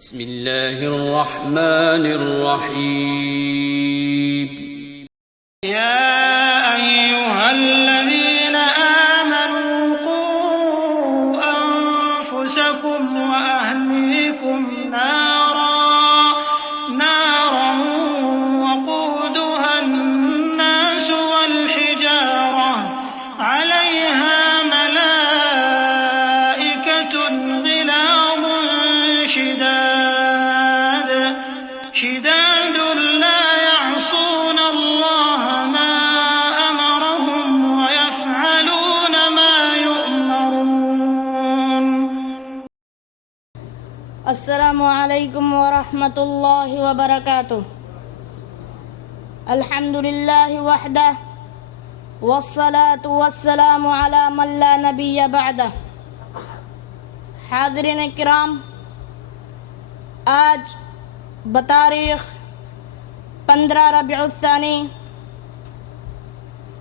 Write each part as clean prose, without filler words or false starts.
بسم اللہ الرحمن الرحیم یا ایہا الذین آمنوا قوا انفسکم واہلیکم نارا وقودها الناس والحجارة علیہا ملائکة غلاظ شداد لا يعصون الله ما أمرهم ويفعلون ما يؤمرون. السلام علیکم ورحمۃ اللہ وبرکاتہ. الحمد للہ وحدہ والصلاة والسلام علی من لا نبی بعدہ. حاضرین کرام، آج بتاریخ 15 ربیع الثانی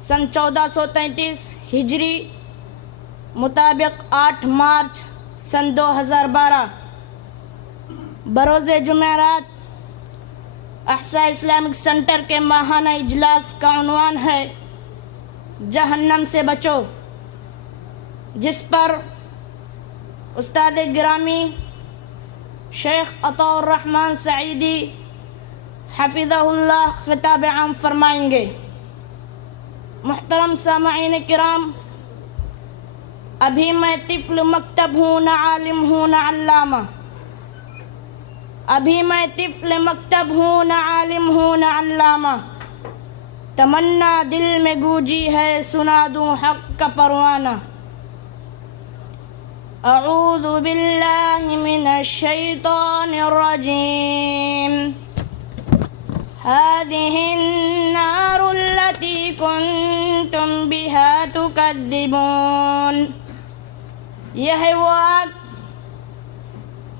سن 1433 ہجری مطابق 8 مارچ سن 2012 بروز جمعرات احساء اسلامک سینٹر کے ماہانہ اجلاس کا عنوان ہے جہنم سے بچو، جس پر استاد گرامی شیخ عطاء الرحمن سعیدی حفظہ اللہ خطاب عام فرمائیں گے. محترم سامعین کرام، ابھی میں طفل مکتب ہوں، نہ عالم ہوں نہ علامہ. ابھی میں طفل مکتب ہوں، نہ عالم ہوں نہ علامہ. تمنا دل میں گونجی ہے، سنا دوں حق کا پروانہ. اعوذ باللہ من الشیطان الرجیم. هذه النار التي كنتم بها تكذبون. یہ ہے وہ آگ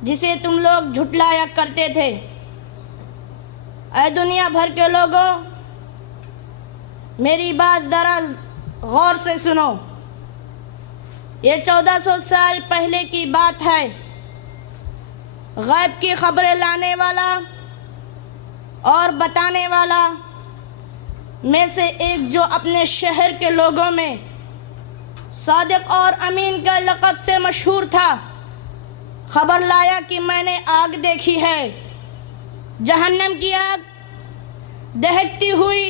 جسے تم لوگ جھٹلایا کرتے تھے. اے دنیا بھر کے لوگوں، میری بات ذرا غور سے سنو. یہ 1400 سال پہلے کی بات ہے. غیب کی خبریں لانے والا اور بتانے والا میں سے ایک جو اپنے شہر کے لوگوں میں صادق اور امین کا لقب سے مشہور تھا، خبر لایا کہ میں نے آگ دیکھی ہے. جہنم کی آگ، دہکتی ہوئی،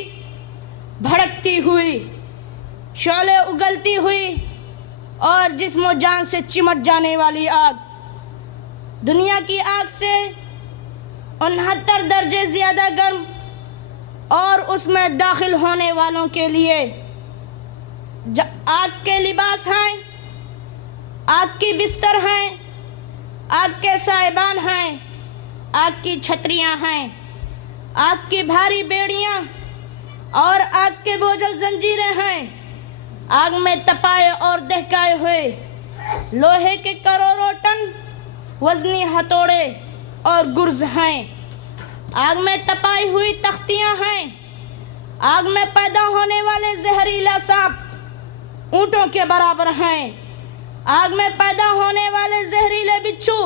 بھڑکتی ہوئی، شعلے اگلتی ہوئی اور جسم و جان سے چمٹ جانے والی آگ. دنیا کی آگ سے 69 درجے زیادہ گرم، اور اس میں داخل ہونے والوں کے لیے آگ کے لباس ہیں، آگ کی بستر ہیں، آگ کے سائبان ہیں، آگ کی چھتریاں ہیں، آگ کی بھاری بیڑیاں اور آگ کے بوجھل زنجیریں ہیں. آگ میں تپائے اور دہکائے ہوئے لوہے کے کروڑوں ٹن وزنی ہتھوڑے اور گرز ہیں. آگ میں تپائی ہوئی تختیاں ہیں. آگ میں پیدا ہونے والے زہریلا سانپ اونٹوں کے برابر ہیں. آگ میں پیدا ہونے والے زہریلے بچھو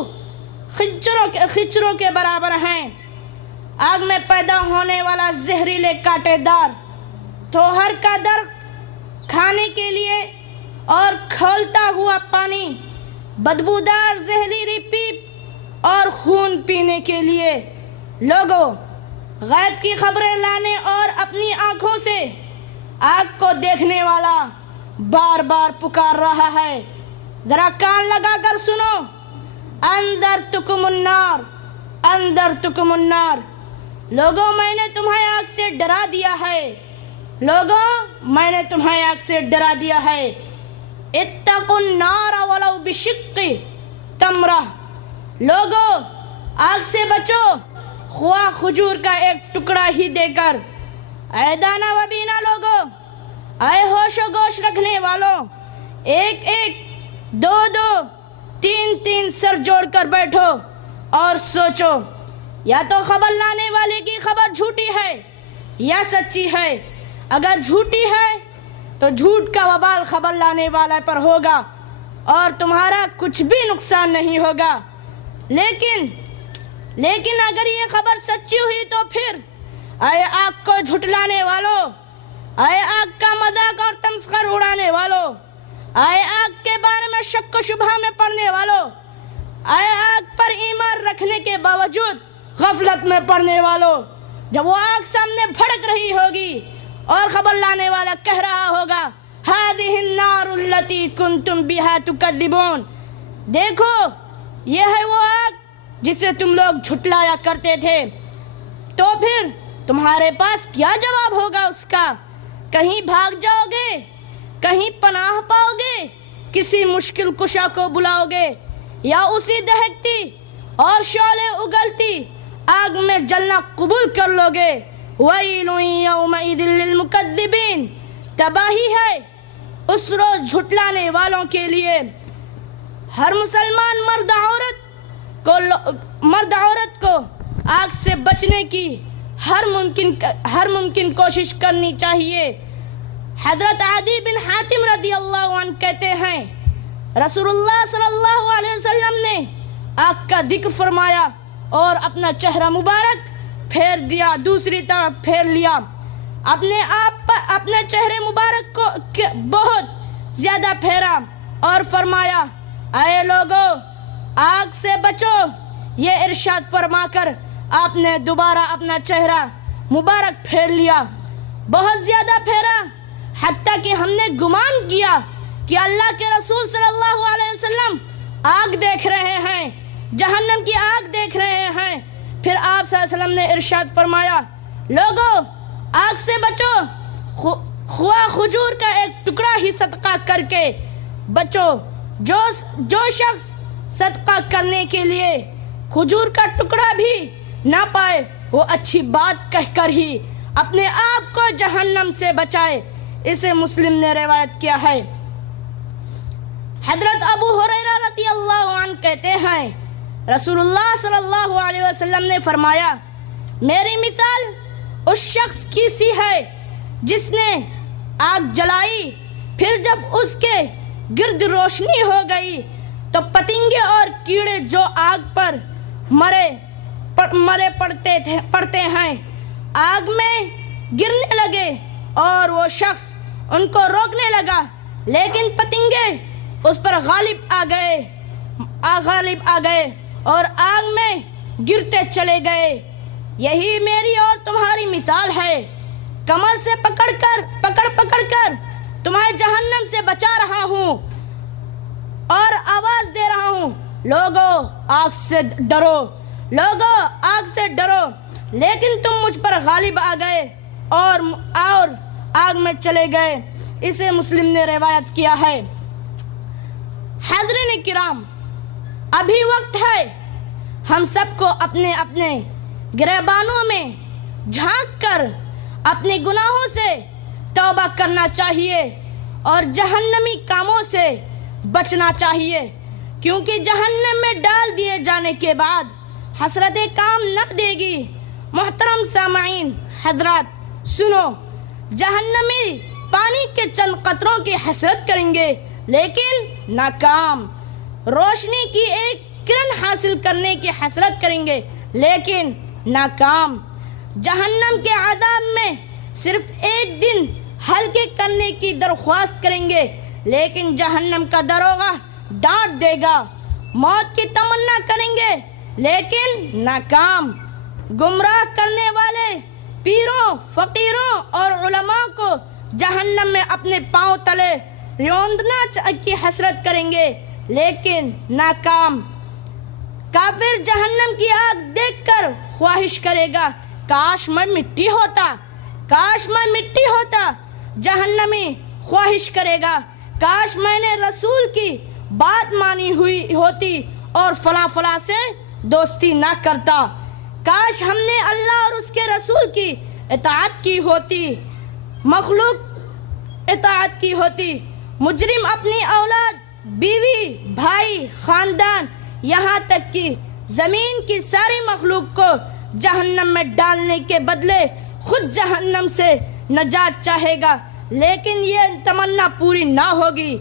خچروں کے برابر ہیں. آگ میں پیدا ہونے والا زہریلے کانٹے دار توہر کا درخت کھانے کے لیے اور کھولتا ہوا پانی، بدبودار زہریلی پیپ اور خون پینے کے لیے. لوگوں، غیب کی خبریں لانے اور اپنی آنکھوں سے آگ کو دیکھنے والا بار بار پکار رہا ہے. ذرا کان لگا کر سنو. انذرتکم النار، انذرتکم النار. لوگوں، میں نے تمہیں آگ سے ڈرا دیا ہے. لوگوں، میں نے تمہیں آگ سے ڈرا دیا ہے. اتقوا النار ولو بشق تمرہ. لوگوں، آگ سے بچو، خواہ کھجور کا ایک ٹکڑا ہی دے کر. اے دانا و بینا لوگوں، اے ہوش و گوش رکھنے والوں، ایک ایک، دو دو، تین تین سر جوڑ کر بیٹھو اور سوچو. یا تو خبر لانے والے کی خبر جھوٹی ہے یا سچی ہے. اگر جھوٹی ہے تو جھوٹ کا وبال خبر لانے والے پر ہوگا اور تمہارا کچھ بھی نقصان نہیں ہوگا. لیکن لیکن اگر یہ خبر سچی ہوئی تو پھر اے آگ کو جھٹلانے والوں، اے آگ کا مذاق اور تمسخر اڑانے والوں، اے آگ کے بارے میں شک و شبہ میں پڑنے والوں، اے آگ پر ایمان رکھنے کے باوجود غفلت میں پڑنے والوں، جب وہ آگ سامنے بھڑک رہی ہوگی اور خبر لانے والا کہہ رہا ہوگا هذه النار التي كنتم بها تكذبون، دیکھو یہ ہے وہ آگ جسے تم لوگ جھٹلایا کرتے تھے، تو پھر تمہارے پاس کیا جواب ہوگا اس کا؟ کہیں بھاگ جاؤ گے، کہیں پناہ پاؤ گے، کسی مشکل کشا کو بلاؤ گے، یا اسی دہکتی اور شعلے اگلتی آگ میں جلنا قبول کر لو گے؟ وَيْلٌ يَوْمَئِذٍ لِّلْمُكَذِّبِينَ، تباہی ہے اس روز جھٹلانے والوں کے لیے۔ ہر مسلمان مرد عورت کو آگ سے بچنے کی ہر ممکن کوشش کرنی چاہیے۔ حضرت عدی بن حاتم رضی اللہ عنہ کہتے ہیں رسول اللہ صلی اللہ علیہ وسلم نے آگ کا ذکر فرمایا اور اپنا چہرہ مبارک پھیر دیا، دوسری طرف پھیر لیا، اپنے چہرے مبارک کو بہت زیادہ پھیرا اور فرمایا اے لوگو آگ سے بچو۔ یہ ارشاد فرما کر آپ نے دوبارہ اپنا چہرہ مبارک پھیر لیا، بہت زیادہ پھیرا، حتیٰ کہ ہم نے گمان کیا کہ اللہ کے رسول صلی اللہ علیہ وسلم آگ دیکھ رہے ہیں، جہنم کی آگ دیکھ رہے ہیں۔ پھر آپ صلی اللہ علیہ وسلم نے ارشاد فرمایا لوگو آگ سے بچو، خواہ کھجور کا ایک ٹکڑا ہی صدقہ کر کے بچو۔ جو شخص صدقہ کرنے کے لیے کھجور کا ٹکڑا بھی نہ پائے وہ اچھی بات کہہ کر ہی اپنے آپ کو جہنم سے بچائے۔ اسے مسلم نے روایت کیا ہے۔ حضرت ابو ہریرہ رضی اللہ عنہ کہتے ہیں رسول اللہ صلی اللہ علیہ وسلم نے فرمایا میری مثال اس شخص کی سی ہے جس نے آگ جلائی، پھر جب اس کے گرد روشنی ہو گئی تو پتنگے اور کیڑے جو آگ پر مرے پڑتے ہیں آگ میں گرنے لگے اور وہ شخص ان کو روکنے لگا، لیکن پتنگے اس پر غالب آ گئے اور آگ میں گرتے چلے گئے۔ یہی میری اور تمہاری مثال ہے، کمر سے پکڑ کر تمہیں جہنم سے بچا رہا ہوں اور آواز دے رہا ہوں لوگو آگ سے ڈرو، لیکن تم مجھ پر غالب آ گئے اور آگ میں چلے گئے۔ اسے مسلم نے روایت کیا ہے۔ حاضرین کرام، ابھی وقت ہے ہم سب کو اپنے اپنے گریبانوں میں جھانک کر اپنے گناہوں سے توبہ کرنا چاہیے اور جہنمی کاموں سے بچنا چاہیے، کیونکہ جہنم میں ڈال دیے جانے کے بعد حسرت کام نہ دے گی۔ محترم سامعین حضرات سنو، جہنمی پانی کے چند قطروں کی حسرت کریں گے لیکن ناکام، روشنی کی ایک کرن حاصل کرنے کی حسرت کریں گے لیکن ناکام، جہنم کے عذاب میں صرف ایک دن ہلکے کرنے کی درخواست کریں گے لیکن جہنم کا دروغہ ڈانٹ دے گا، موت کی تمنا کریں گے لیکن ناکام، گمراہ کرنے والے پیروں، فقیروں اور علماء کو جہنم میں اپنے پاؤں تلے روندنا کی حسرت کریں گے لیکن ناکام، کافر جہنم کی آگ دیکھ کر خواہش کرے گا کاش میں مٹی ہوتا، جہنمی خواہش کرے گا کاش میں نے رسول کی بات مانی ہوئی ہوتی اور فلاں سے دوستی نہ کرتا، کاش ہم نے اللہ اور اس کے رسول کی اطاعت کی ہوتی، مخلوق اطاعت کی ہوتی۔ مجرم اپنی اولاد، بیوی، بھائی، خاندان، یہاں تک کہ زمین کی ساری مخلوق کو جہنم میں ڈالنے کے بدلے خود جہنم سے نجات چاہے گا لیکن یہ تمنا پوری نہ ہوگی،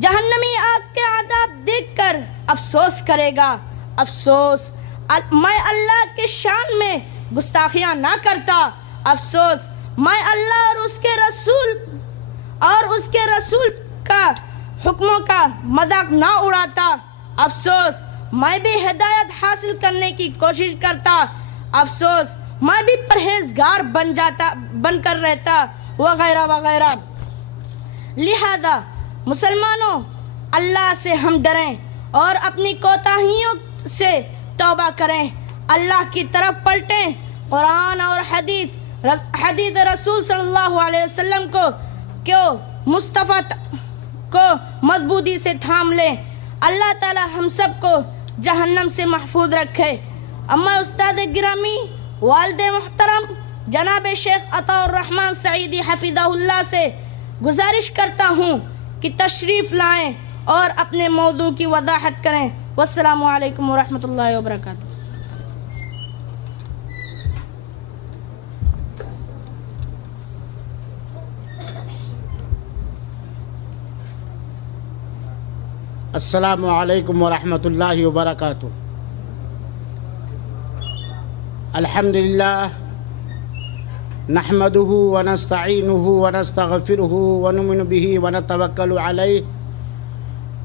جہنمی آگ کے عذاب دیکھ کر افسوس کرے گا۔ افسوس میں اللہ کے شان میں گستاخیاں نہ کرتا، افسوس میں اللہ اور اس کے رسول کا حکموں کا مذاق نہ اڑاتا، افسوس میں بھی ہدایت حاصل کرنے کی کوشش کرتا، افسوس میں بھی پرہیزگار بن کر رہتا، وغیرہ وغیرہ۔ لہذا مسلمانوں، اللہ سے ہم ڈریں اور اپنی کوتاہیوں سے توبہ کریں، اللہ کی طرف پلٹیں، قرآن اور حدیث رسول صلی اللہ علیہ وسلم کو مصطفیٰ کو مضبوطی سے تھام لیں۔ اللہ تعالی ہم سب کو جہنم سے محفوظ رکھے۔ اما استاد گرامی، والد محترم جناب شیخ عطا الرحمن سعیدی حفظہ اللہ سے گزارش کرتا ہوں کہ تشریف لائیں اور اپنے موضوع کی وضاحت کریں۔ والسلام علیکم ورحمۃ اللہ وبرکاتہ۔ السلام علیکم ورحمۃ اللہ وبرکاتہ۔ الحمدللہ نحمده ونستعینه ونستغفره ونؤمن به ونتوکل علیہ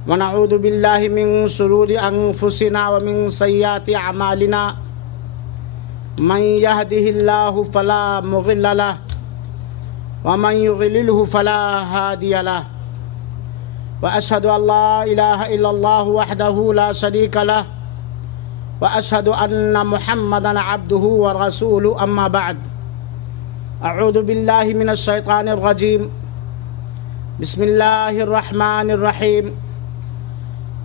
ونعوذ باللہ من شرور انفسنا ومن سیئات اعمالنا، من يهده اللہ فلا مضل له ومن يضلله فلا هادی له، وأشهد أن لا إله إلا الله وحده لا شريك له، وأشهد أن محمدا عبده ورسوله، أما بعد، أعوذ بالله من الشيطان الرجيم، بسم الله الرحمن الرحيم،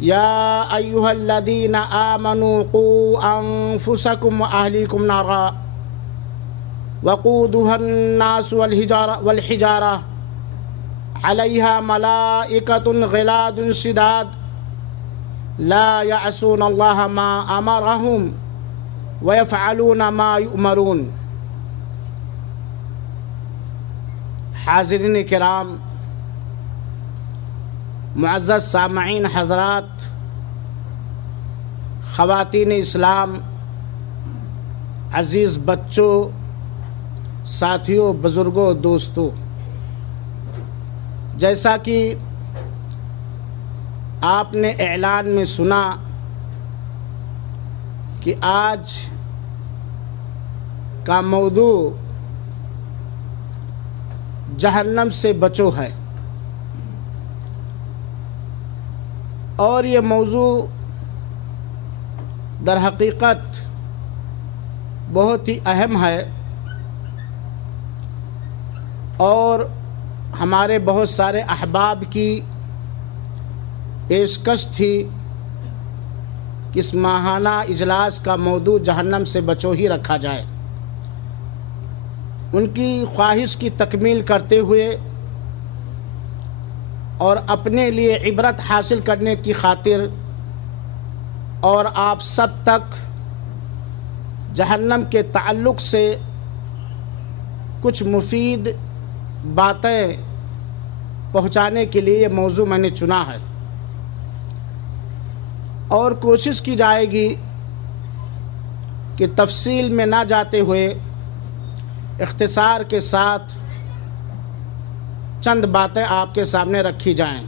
يا أيها الذين آمنوا قوا أنفسكم وأهليكم نارا وقودها الناس والحجارة عليها ملائكة غلاظ شداد لا يعصون الله ما أمرهم ويفعلون ما يؤمرون۔ حاضرین کرام، معزز سامعین حضرات، خواتین اسلام، عزیز بچوں، ساتھیوں، بزرگوں، دوستوں، جیسا کہ آپ نے اعلان میں سنا کہ آج کا موضوع جہنم سے بچو ہے، اور یہ موضوع در حقیقت بہت ہی اہم ہے، اور ہمارے بہت سارے احباب کی پیشکش تھی کہ اس ماہانہ اجلاس کا موضوع جہنم سے بچو ہی رکھا جائے۔ ان کی خواہش کی تکمیل کرتے ہوئے اور اپنے لیے عبرت حاصل کرنے کی خاطر اور آپ سب تک جہنم کے تعلق سے کچھ مفید باتیں پہنچانے کے لیے یہ موضوع میں نے چنا ہے، اور کوشش کی جائے گی کہ تفصیل میں نہ جاتے ہوئے اختصار کے ساتھ چند باتیں آپ کے سامنے رکھی جائیں۔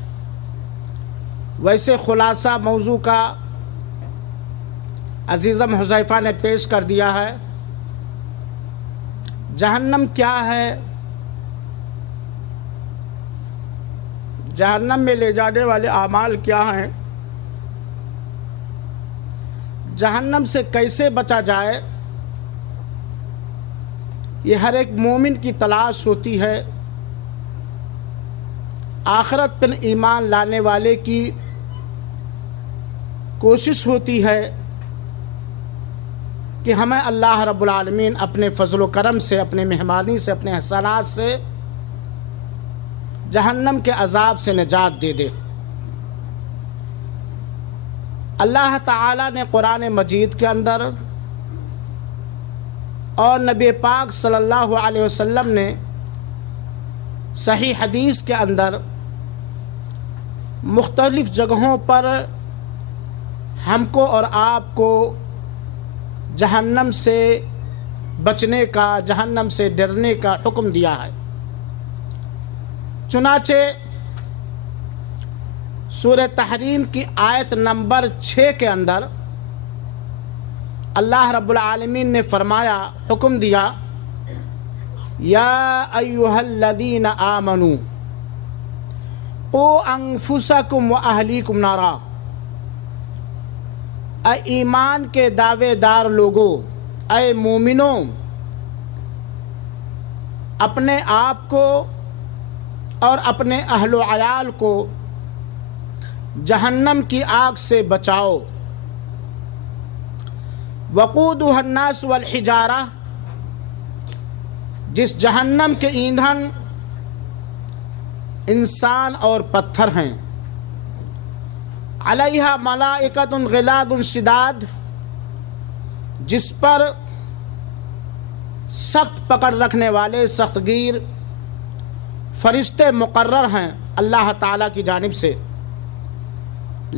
ویسے خلاصہ موضوع کا عزیزم حذیفہ نے پیش کر دیا ہے۔ جہنم کیا ہے؟ جہنم میں لے جانے والے اعمال کیا ہیں؟ جہنم سے کیسے بچا جائے؟ یہ ہر ایک مومن کی تلاش ہوتی ہے، آخرت پر ایمان لانے والے کی کوشش ہوتی ہے کہ ہمیں اللہ رب العالمین اپنے فضل و کرم سے، اپنے مہربانی سے، اپنے احسانات سے جہنم کے عذاب سے نجات دے دے۔ اللہ تعالی نے قرآن مجید کے اندر اور نبی پاک صلی اللہ علیہ وسلم نے صحیح حدیث کے اندر مختلف جگہوں پر ہم کو اور آپ کو جہنم سے بچنے کا، جہنم سے ڈرنے کا حکم دیا ہے۔ چنانچہ سورہ تحریم کی آیت نمبر 6 کے اندر اللہ رب العالمین نے فرمایا، حکم دیا، یا ایھا الذین آمنوا قوا انفسکم واہلیکم نارا، اے ایمان کے دعوے دار لوگوں، اے مومنوں، اپنے آپ کو اور اپنے اہل و عیال کو جہنم کی آگ سے بچاؤ۔ وقودها الناس والحجارہ، جس جہنم کے ایندھن انسان اور پتھر ہیں۔ علیہا ملائکۃ غلاظ شداد، جس پر سخت پکڑ رکھنے والے سخت گیر فرشتے مقرر ہیں اللہ تعالی کی جانب سے۔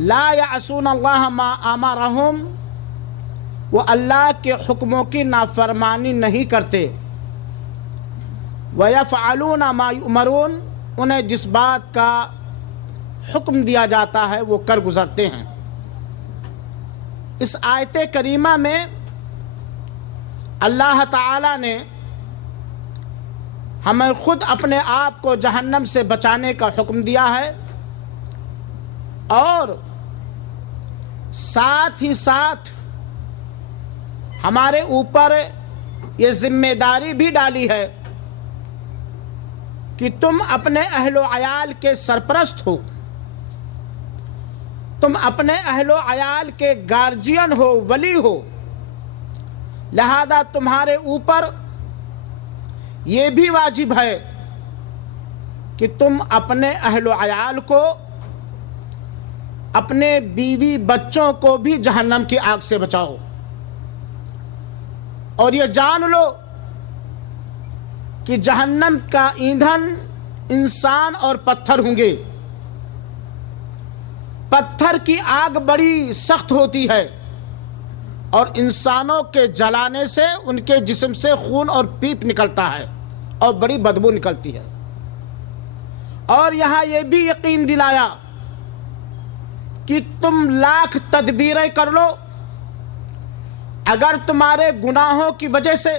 لا یعصون اللہ ما امرہم، وہ اللہ کے حکموں کی نافرمانی نہیں کرتے۔ وَيَفْعَلُونَ مَا يُؤْمَرُونَ، انہیں جس بات کا حکم دیا جاتا ہے وہ کر گزرتے ہیں۔ اس آیت کریمہ میں اللہ تعالی نے ہمیں خود اپنے آپ کو جہنم سے بچانے کا حکم دیا ہے، اور ساتھ ہی ساتھ ہمارے اوپر یہ ذمہ داری بھی ڈالی ہے کہ تم اپنے اہل و عیال کے سرپرست ہو، تم اپنے اہل و عیال کے گارجین ہو، ولی ہو، لہذا تمہارے اوپر یہ بھی واجب ہے کہ تم اپنے اہل و عیال کو، اپنے بیوی بچوں کو بھی جہنم کی آگ سے بچاؤ۔ اور یہ جان لو کہ جہنم کا ایندھن انسان اور پتھر ہوں گے۔ پتھر کی آگ بڑی سخت ہوتی ہے، اور انسانوں کے جلانے سے ان کے جسم سے خون اور پیپ نکلتا ہے اور بڑی بدبو نکلتی ہے۔ اور یہاں یہ بھی یقین دلایا کہ تم لاکھ تدبیریں کر لو، اگر تمہارے گناہوں کی وجہ سے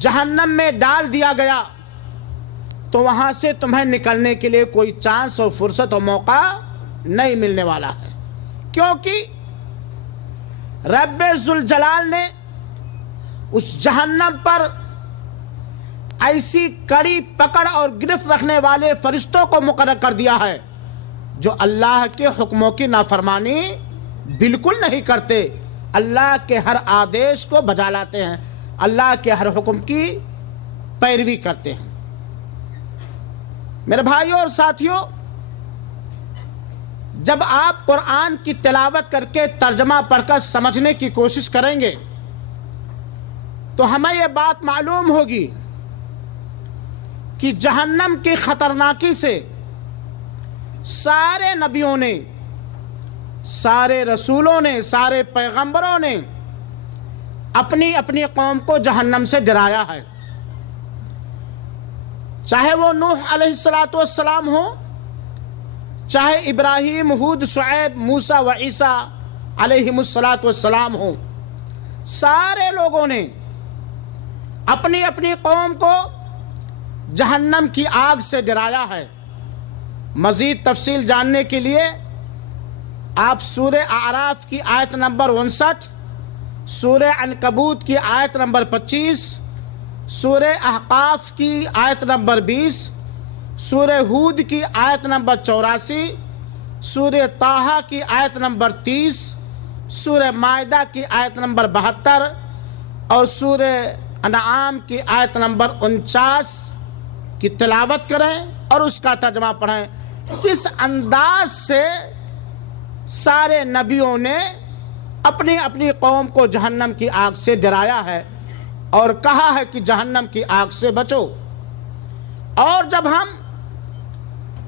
جہنم میں ڈال دیا گیا تو وہاں سے تمہیں نکلنے کے لیے کوئی چانس اور فرصت اور موقع نہیں ملنے والا ہے، کیونکہ رب ذوالجلال نے اس جہنم پر ایسی کڑی پکڑ اور گرفت رکھنے والے فرشتوں کو مقرر کر دیا ہے جو اللہ کے حکموں کی نافرمانی بالکل نہیں کرتے، اللہ کے ہر آدیش کو بجا لاتے ہیں، اللہ کے ہر حکم کی پیروی کرتے ہیں۔ میرے بھائیوں اور ساتھیوں، جب آپ قرآن کی تلاوت کر کے ترجمہ پڑھ کر سمجھنے کی کوشش کریں گے تو ہمیں یہ بات معلوم ہوگی کہ جہنم کی خطرناکی سے سارے نبیوں نے، سارے رسولوں نے، سارے پیغمبروں نے اپنی اپنی قوم کو جہنم سے ڈرایا ہے، چاہے وہ نوح علیہ السلام ہو، چاہے ابراہیم، ہود، شعیب، موسیٰ و عیسیٰ علیہم السلام ہو، سارے لوگوں نے اپنی اپنی قوم کو جہنم کی آگ سے ڈرایا ہے۔ مزید تفصیل جاننے کے لیے آپ سورہ اعراف کی آیت نمبر 59، سورہ عنکبوت کی آیت نمبر 25، سورہ احقاف کی آیت نمبر 20، سورہ ہود کی آیت نمبر 84، سورہ طٰہٰ کی آیت نمبر 30، سورہ مائدہ کی آیت نمبر 72 اور سورہ انعام کی آیت نمبر 49 کی تلاوت کریں اور اس کا ترجمہ پڑھیں۔ کس انداز سے سارے نبیوں نے اپنی اپنی قوم کو جہنم کی آگ سے ڈرایا ہے اور کہا ہے کہ جہنم کی آگ سے بچو۔ اور جب ہم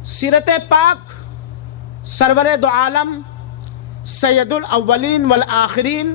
سیرت پاک سرور دو عالم سید الاولین والآخرین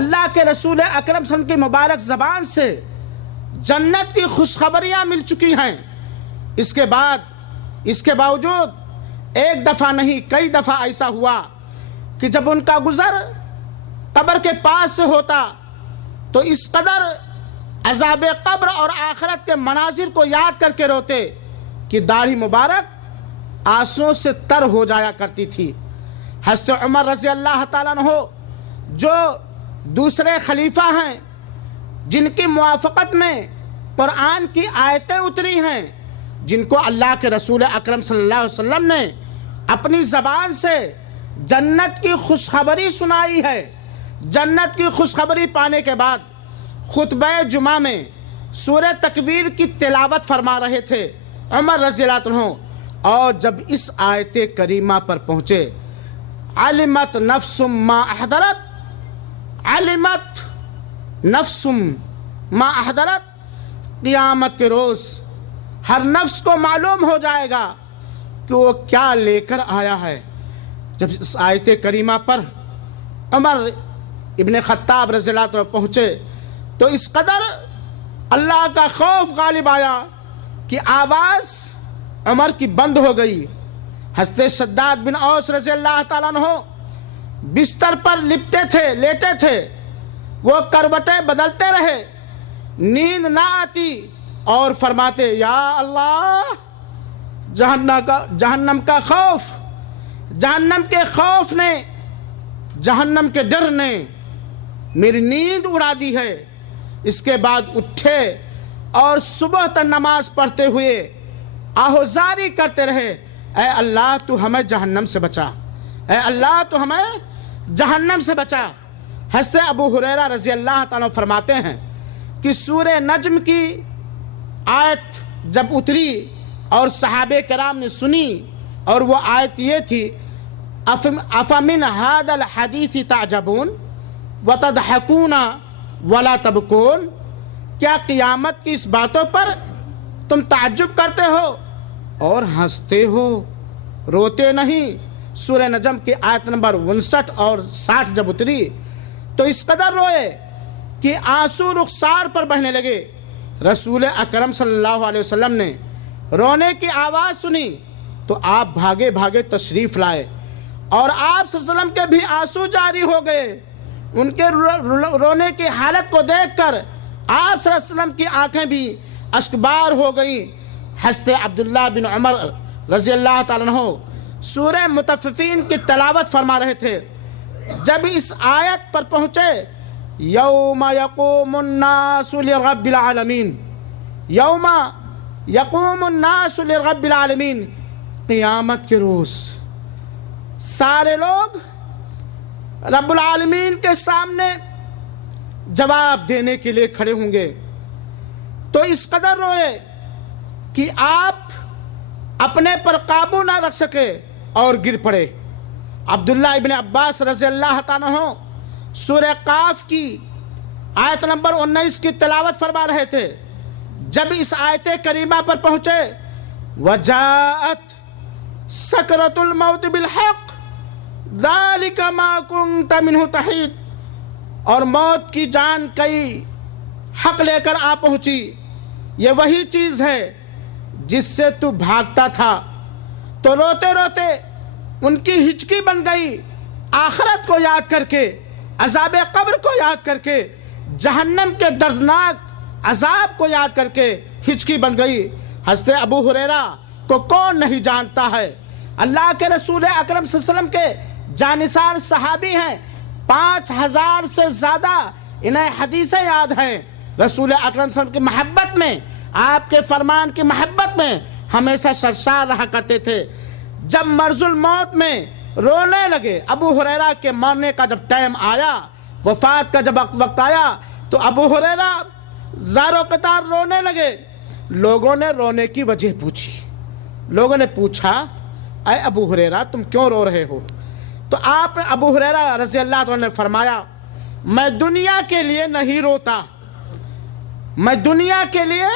اللہ کے رسول اکرم صلی اللہ علیہ وسلم کی مبارک زبان سے جنت کی خوشخبریاں مل چکی ہیں، اس کے باوجود ایک دفعہ نہیں کئی دفعہ ایسا ہوا کہ جب ان کا گزر قبر کے پاس سے ہوتا تو اس قدر عذاب قبر اور آخرت کے مناظر کو یاد کر کے روتے کہ داڑھی مبارک آنسوؤں سے تر ہو جایا کرتی تھی۔ حضرت عمر رضی اللہ تعالیٰ عنہ جو دوسرے خلیفہ ہیں، جن کی موافقت میں قرآن کی آیتیں اتری ہیں، جن کو اللہ کے رسول اکرم صلی اللہ علیہ وسلم نے اپنی زبان سے جنت کی خوشخبری سنائی ہے، جنت کی خوشخبری پانے کے بعد خطبہ جمعہ میں سورہ تکویر کی تلاوت فرما رہے تھے عمر رضی اللہ عنہ، اور جب اس آیت کریمہ پر پہنچے علمت نفس ما احضرت، علمت نفس ما احضرت، قیامت کے روز ہر نفس کو معلوم ہو جائے گا کہ وہ کیا لے کر آیا ہے۔ جب اس آیت کریمہ پر عمر ابن خطاب رضی اللہ عنہ پہنچے تو اس قدر اللہ کا خوف غالب آیا کہ آواز عمر کی بند ہو گئی۔ حضرت شداد بن اوس رضی اللہ تعالیٰ عنہ بستر پر لیٹے تھے، وہ کروٹیں بدلتے رہے، نیند نہ آتی اور فرماتے یا اللہ، جہنم کا خوف، جہنم کے خوف نے، جہنم کے ڈر نے میری نیند اڑا دی ہے۔ اس کے بعد اٹھے اور صبح تک نماز پڑھتے ہوئے آہوزاری کرتے رہے، اے اللہ تو ہمیں جہنم سے بچا، اے اللہ تو ہمیں جہنم سے بچا۔ حضرت ابو ہریرہ رضی اللہ تعالیٰ فرماتے ہیں کہ سورہ نجم کی آیت جب اتری اور صحابہ کرام نے سنی، اور وہ آیت یہ تھی افمن هذا الحدیث تعجبون وتضحکون ولا تبکون، کیا قیامت کی اس باتوں پر تم تعجب کرتے ہو اور ہنستے ہو، روتے نہیں۔ سورہ نجم کی آیت نمبر 59 اور 60 جب اتری تو اس قدر روئے کہ آنسو رخسار پر بہنے لگے۔ رسول اکرم صلی اللہ علیہ وسلم نے رونے کی آواز سنی تو آپ بھاگے بھاگے تشریف لائے، اور آپ صلی اللہ علیہ وسلم کے بھی آنسو جاری ہو گئے۔ ان کے رونے کی حالت کو دیکھ کر آپ صلی اللہ علیہ وسلم کی آنکھیں بھی اشکبار ہو گئیں۔ حضرت عبداللہ بن عمر رضی اللہ تعالیٰ عنہ سورہ مطففین کی تلاوت فرما رہے تھے، جب اس آیت پر پہنچے یوم یقوم الناس لرب العالمین، یوم یقوم الناس لرب العالمین، قیامت کے روز سارے لوگ رب العالمین کے سامنے جواب دینے کے لیے کھڑے ہوں گے۔ تو اس قدر روئے کہ آپ اپنے پر قابو نہ رکھ سکے اور گر پڑے۔ عبداللہ ابن عباس رضی اللہ تعالیٰ عنہ سورہ قاف کی آیت نمبر 19 کی تلاوت فرما رہے تھے، جب اس آیت کریمہ پر پہنچے وجاءت سکرۃ الموت بالحق ذالک ما کنت منہ تحید، اور موت کی جان کئی حق لے کر آ پہنچی، یہ وہی چیز ہے جس سے تو بھاگتا تھا۔ تو روتے روتے ان کی ہچکی بن گئی، آخرت کو یاد کر کے، عذاب قبر کو یاد کر کے، جہنم کے دردناک عذاب کو یاد کر کے ہچکی بن گئی۔ حضرت ابو ہریرہ کو کون نہیں جانتا ہے، اللہ کے رسول اکرم صلی اللہ علیہ وسلم کے جانثار صحابی ہیں، 5000 سے زیادہ انہیں حدیثیں یاد ہیں۔ رسول اکرم صلی اللہ علیہ وسلم کی محبت میں، آپ کے فرمان کی محبت میں ہمیشہ سرشار رہا کرتے تھے۔ جب مرض الموت میں رونے لگے، ابو ہریرہ کے مرنے کا جب ٹائم آیا، وفات کا جب وقت آیا، تو ابو ہریرہ زار و قطار رونے لگے۔ لوگوں نے رونے کی وجہ پوچھی، لوگوں نے پوچھا اے ابو ہریرہ تم کیوں رو رہے ہو؟ تو آپ ابو ہریرہ رضی اللہ عنہ نے فرمایا میں دنیا کے لیے نہیں روتا، میں دنیا کے لیے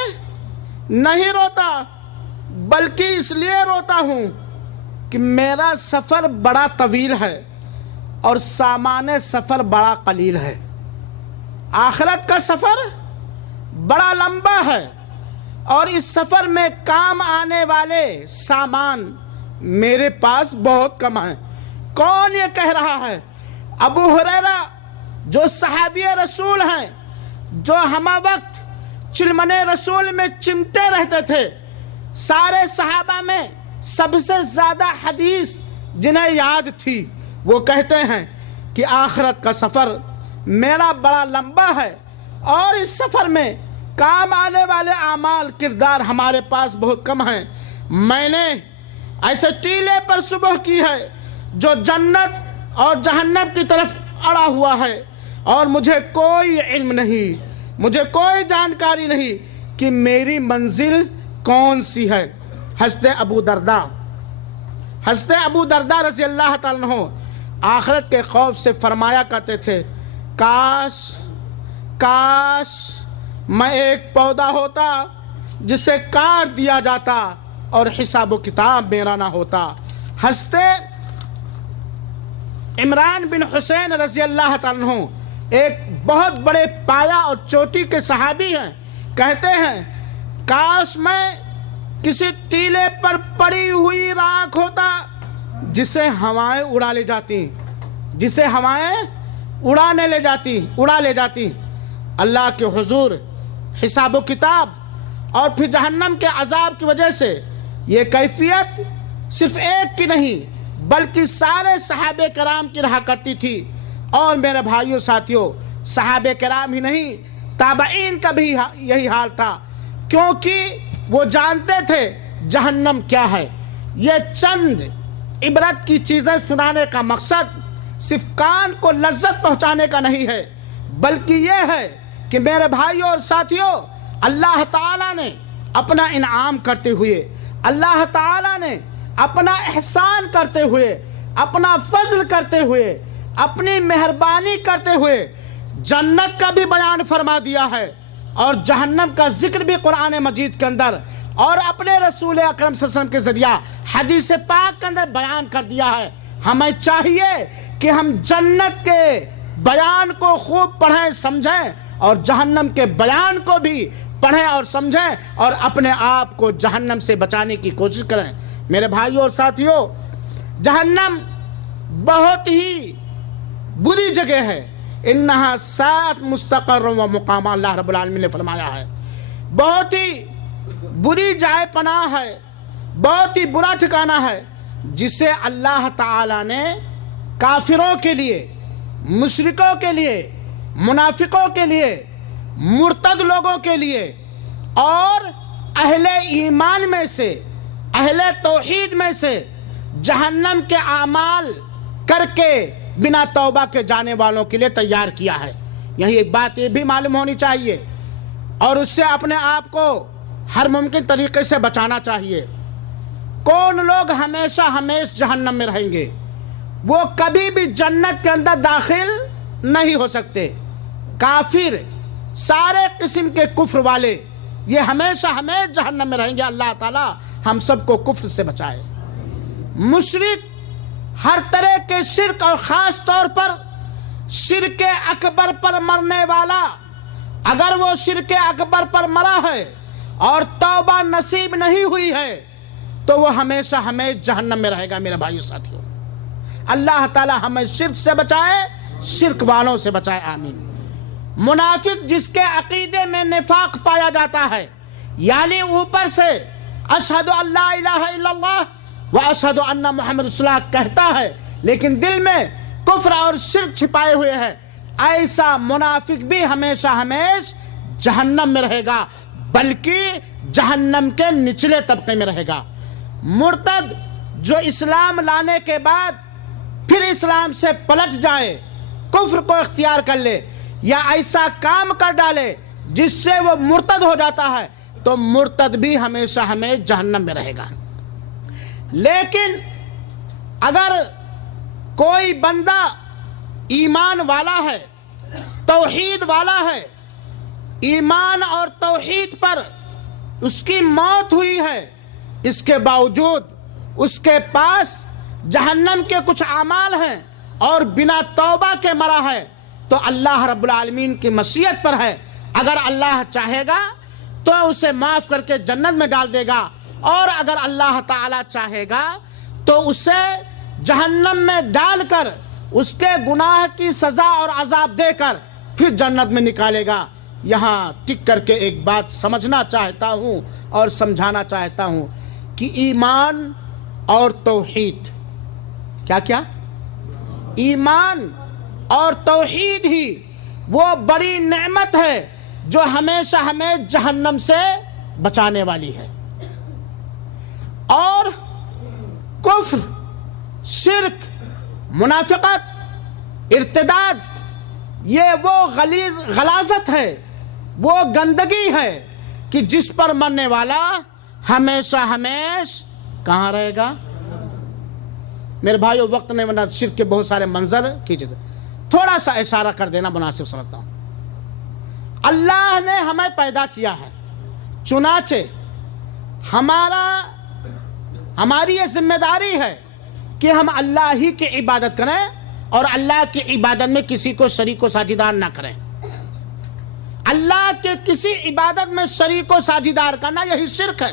نہیں روتا، بلکہ اس لیے روتا ہوں کہ میرا سفر بڑا طویل ہے اور سامان سفر بڑا قلیل ہے۔ آخرت کا سفر بڑا لمبا ہے اور اس سفر میں کام آنے والے سامان میرے پاس بہت کم ہیں۔ کون یہ کہہ رہا ہے؟ ابو ہریرہ جو صحابی رسول ہیں، جو ہمہ وقت چلمن رسول میں چمٹے رہتے تھے، سارے صحابہ میں سب سے زیادہ حدیث جنہیں یاد تھی، وہ کہتے ہیں کہ آخرت کا سفر میرا بڑا لمبا ہے اور اس سفر میں کام آنے والے اعمال کردار ہمارے پاس بہت کم ہیں۔ میں نے ایسے ٹیلے پر صبح کی ہے جو جنت اور جہنم کی طرف اڑا ہوا ہے اور مجھے کوئی علم نہیں، مجھے کوئی جانکاری نہیں کہ میری منزل کون سی ہے۔ حضرت ابو درداء رضی اللہ تعالیٰ عنہ آخرت کے خوف سے فرمایا کرتے تھے، کاش میں ایک پودا ہوتا جسے کاٹ دیا جاتا اور حساب و کتاب میرا نہ ہوتا۔ حضرت عمران بن حسین رضی اللہ تعالیٰ عنہ ایک بہت بڑے پایا اور چوٹی کے صحابی ہیں، کہتے ہیں کاش میں کسی ٹیلے پر پڑی ہوئی راکھ ہوتا جسے ہوائیں اڑا لے جاتی، جسے ہوائیں اڑا لے جاتی۔ اللہ کے حضور حساب و کتاب اور پھر جہنم کے عذاب کی وجہ سے یہ کیفیت صرف ایک کی نہیں بلکہ سارے صحابہ کرام کی رہا کرتی تھی۔ اور میرے بھائیوں ساتھیوں، صحابہ کرام ہی نہیں، تابعین کا بھی یہی حال تھا، کیونکہ وہ جانتے تھے جہنم کیا ہے۔ یہ چند عبرت کی چیزیں سنانے کا مقصد صرف کان کو لذت پہنچانے کا نہیں ہے، بلکہ یہ ہے کہ میرے بھائیوں اور ساتھیوں، اللہ تعالیٰ نے اپنا انعام کرتے ہوئے، اللہ تعالیٰ نے اپنا احسان کرتے ہوئے، اپنا فضل کرتے ہوئے، اپنی مہربانی کرتے ہوئے جنت کا بھی بیان فرما دیا ہے اور جہنم کا ذکر بھی قرآن مجید کے اندر اور اپنے رسول اکرم صلی اللہ علیہ وسلم کے ذریعہ حدیث پاک کے اندر بیان کر دیا ہے۔ ہمیں چاہیے کہ ہم جنت کے بیان کو خوب پڑھیں سمجھیں اور جہنم کے بیان کو بھی پڑھیں اور سمجھیں اور اپنے آپ کو جہنم سے بچانے کی کوشش کریں۔ میرے بھائیوں اور ساتھیوں، جہنم بہت ہی بری جگہ ہے، انہا سات مستقر و مقام، اللہ رب العالمین نے فرمایا ہے، بہت ہی بری جائے پناہ ہے، بہت ہی برا ٹھکانہ ہے جسے اللہ تعالی نے کافروں کے لیے، مشرکوں کے لیے، منافقوں کے لیے، مرتد لوگوں کے لیے اور اہل ایمان میں سے، اہل توحید میں سے جہنم کے اعمال کر کے بنا توبہ کے جانے والوں کے لیے تیار کیا ہے۔ یہی ایک بات یہ بھی معلوم ہونی چاہیے اور اس سے اپنے آپ کو ہر ممکن طریقے سے بچانا چاہیے۔ کون لوگ ہمیشہ جہنم میں رہیں گے؟ وہ کبھی بھی جنت کے اندر داخل نہیں ہو سکتے۔ کافر، سارے قسم کے کفر والے، یہ ہمیشہ جہنم میں رہیں گے۔ اللہ تعالی ہم سب کو کفر سے بچائے۔ مشرک، ہر طرح کے شرک اور خاص طور پر شرک اکبر پر مرنے والا، اگر وہ شرک اکبر پر مرا ہے اور توبہ نصیب نہیں ہوئی ہے تو وہ ہمیشہ جہنم میں رہے گا۔ میرے بھائیو ساتھیوں، اللہ تعالی ہمیں شرک سے بچائے، شرک والوں سے بچائے، آمین۔ منافق جس کے عقیدے میں نفاق پایا جاتا ہے، یعنی اوپر سے اشہد ان لا الہ الا اللہ واشہد ان محمد رسول اللہ کہتا ہے لیکن دل میں کفر اور شرک چھپائے ہوئے ہے، ایسا منافق بھی ہمیشہ جہنم میں رہے گا، بلکہ جہنم کے نچلے طبقے میں رہے گا۔ مرتد جو اسلام لانے کے بعد پھر اسلام سے پلٹ جائے، کفر کو اختیار کر لے یا ایسا کام کر ڈالے جس سے وہ مرتد ہو جاتا ہے، تو مرتد بھی ہمیشہ جہنم میں رہے گا۔ لیکن اگر کوئی بندہ ایمان والا ہے، توحید والا ہے، ایمان اور توحید پر اس کی موت ہوئی ہے، اس کے باوجود اس کے پاس جہنم کے کچھ اعمال ہیں اور بنا توبہ کے مرا ہے، تو اللہ رب العالمین کی مشیت پر ہے. اگر اللہ چاہے گا تو اسے معاف کر کے جنت میں ڈال دے گا، اور اگر اللہ تعالی چاہے گا تو اسے جہنم میں ڈال کر اس کے گناہ کی سزا اور عذاب دے کر پھر جنت میں نکالے گا. یہاں ٹک کر کے ایک بات سمجھنا چاہتا ہوں اور سمجھانا چاہتا ہوں کہ ایمان اور توحید کیا ایمان اور توحید ہی وہ بڑی نعمت ہے جو ہمیشہ ہمیں جہنم سے بچانے والی ہے. اور کفر، شرک، منافقت، ارتداد، یہ وہ غلاظت ہے، وہ گندگی ہے کہ جس پر مرنے والا ہمیشہ کہاں رہے گا؟ میرے بھائیو وقت نے ورنہ شرک کے بہت سارے منظر کیجئے، تھوڑا سا اشارہ کر دینا مناسب سمجھتا ہوں. اللہ نے ہمیں پیدا کیا ہے، چنانچہ ہماری یہ ذمہ داری ہے کہ ہم اللہ ہی کی عبادت کریں اور اللہ کی عبادت میں کسی کو شریک و ساجیدار نہ کریں. اللہ کے کسی عبادت میں شریک و ساجیدار کرنا یہی شرک ہے.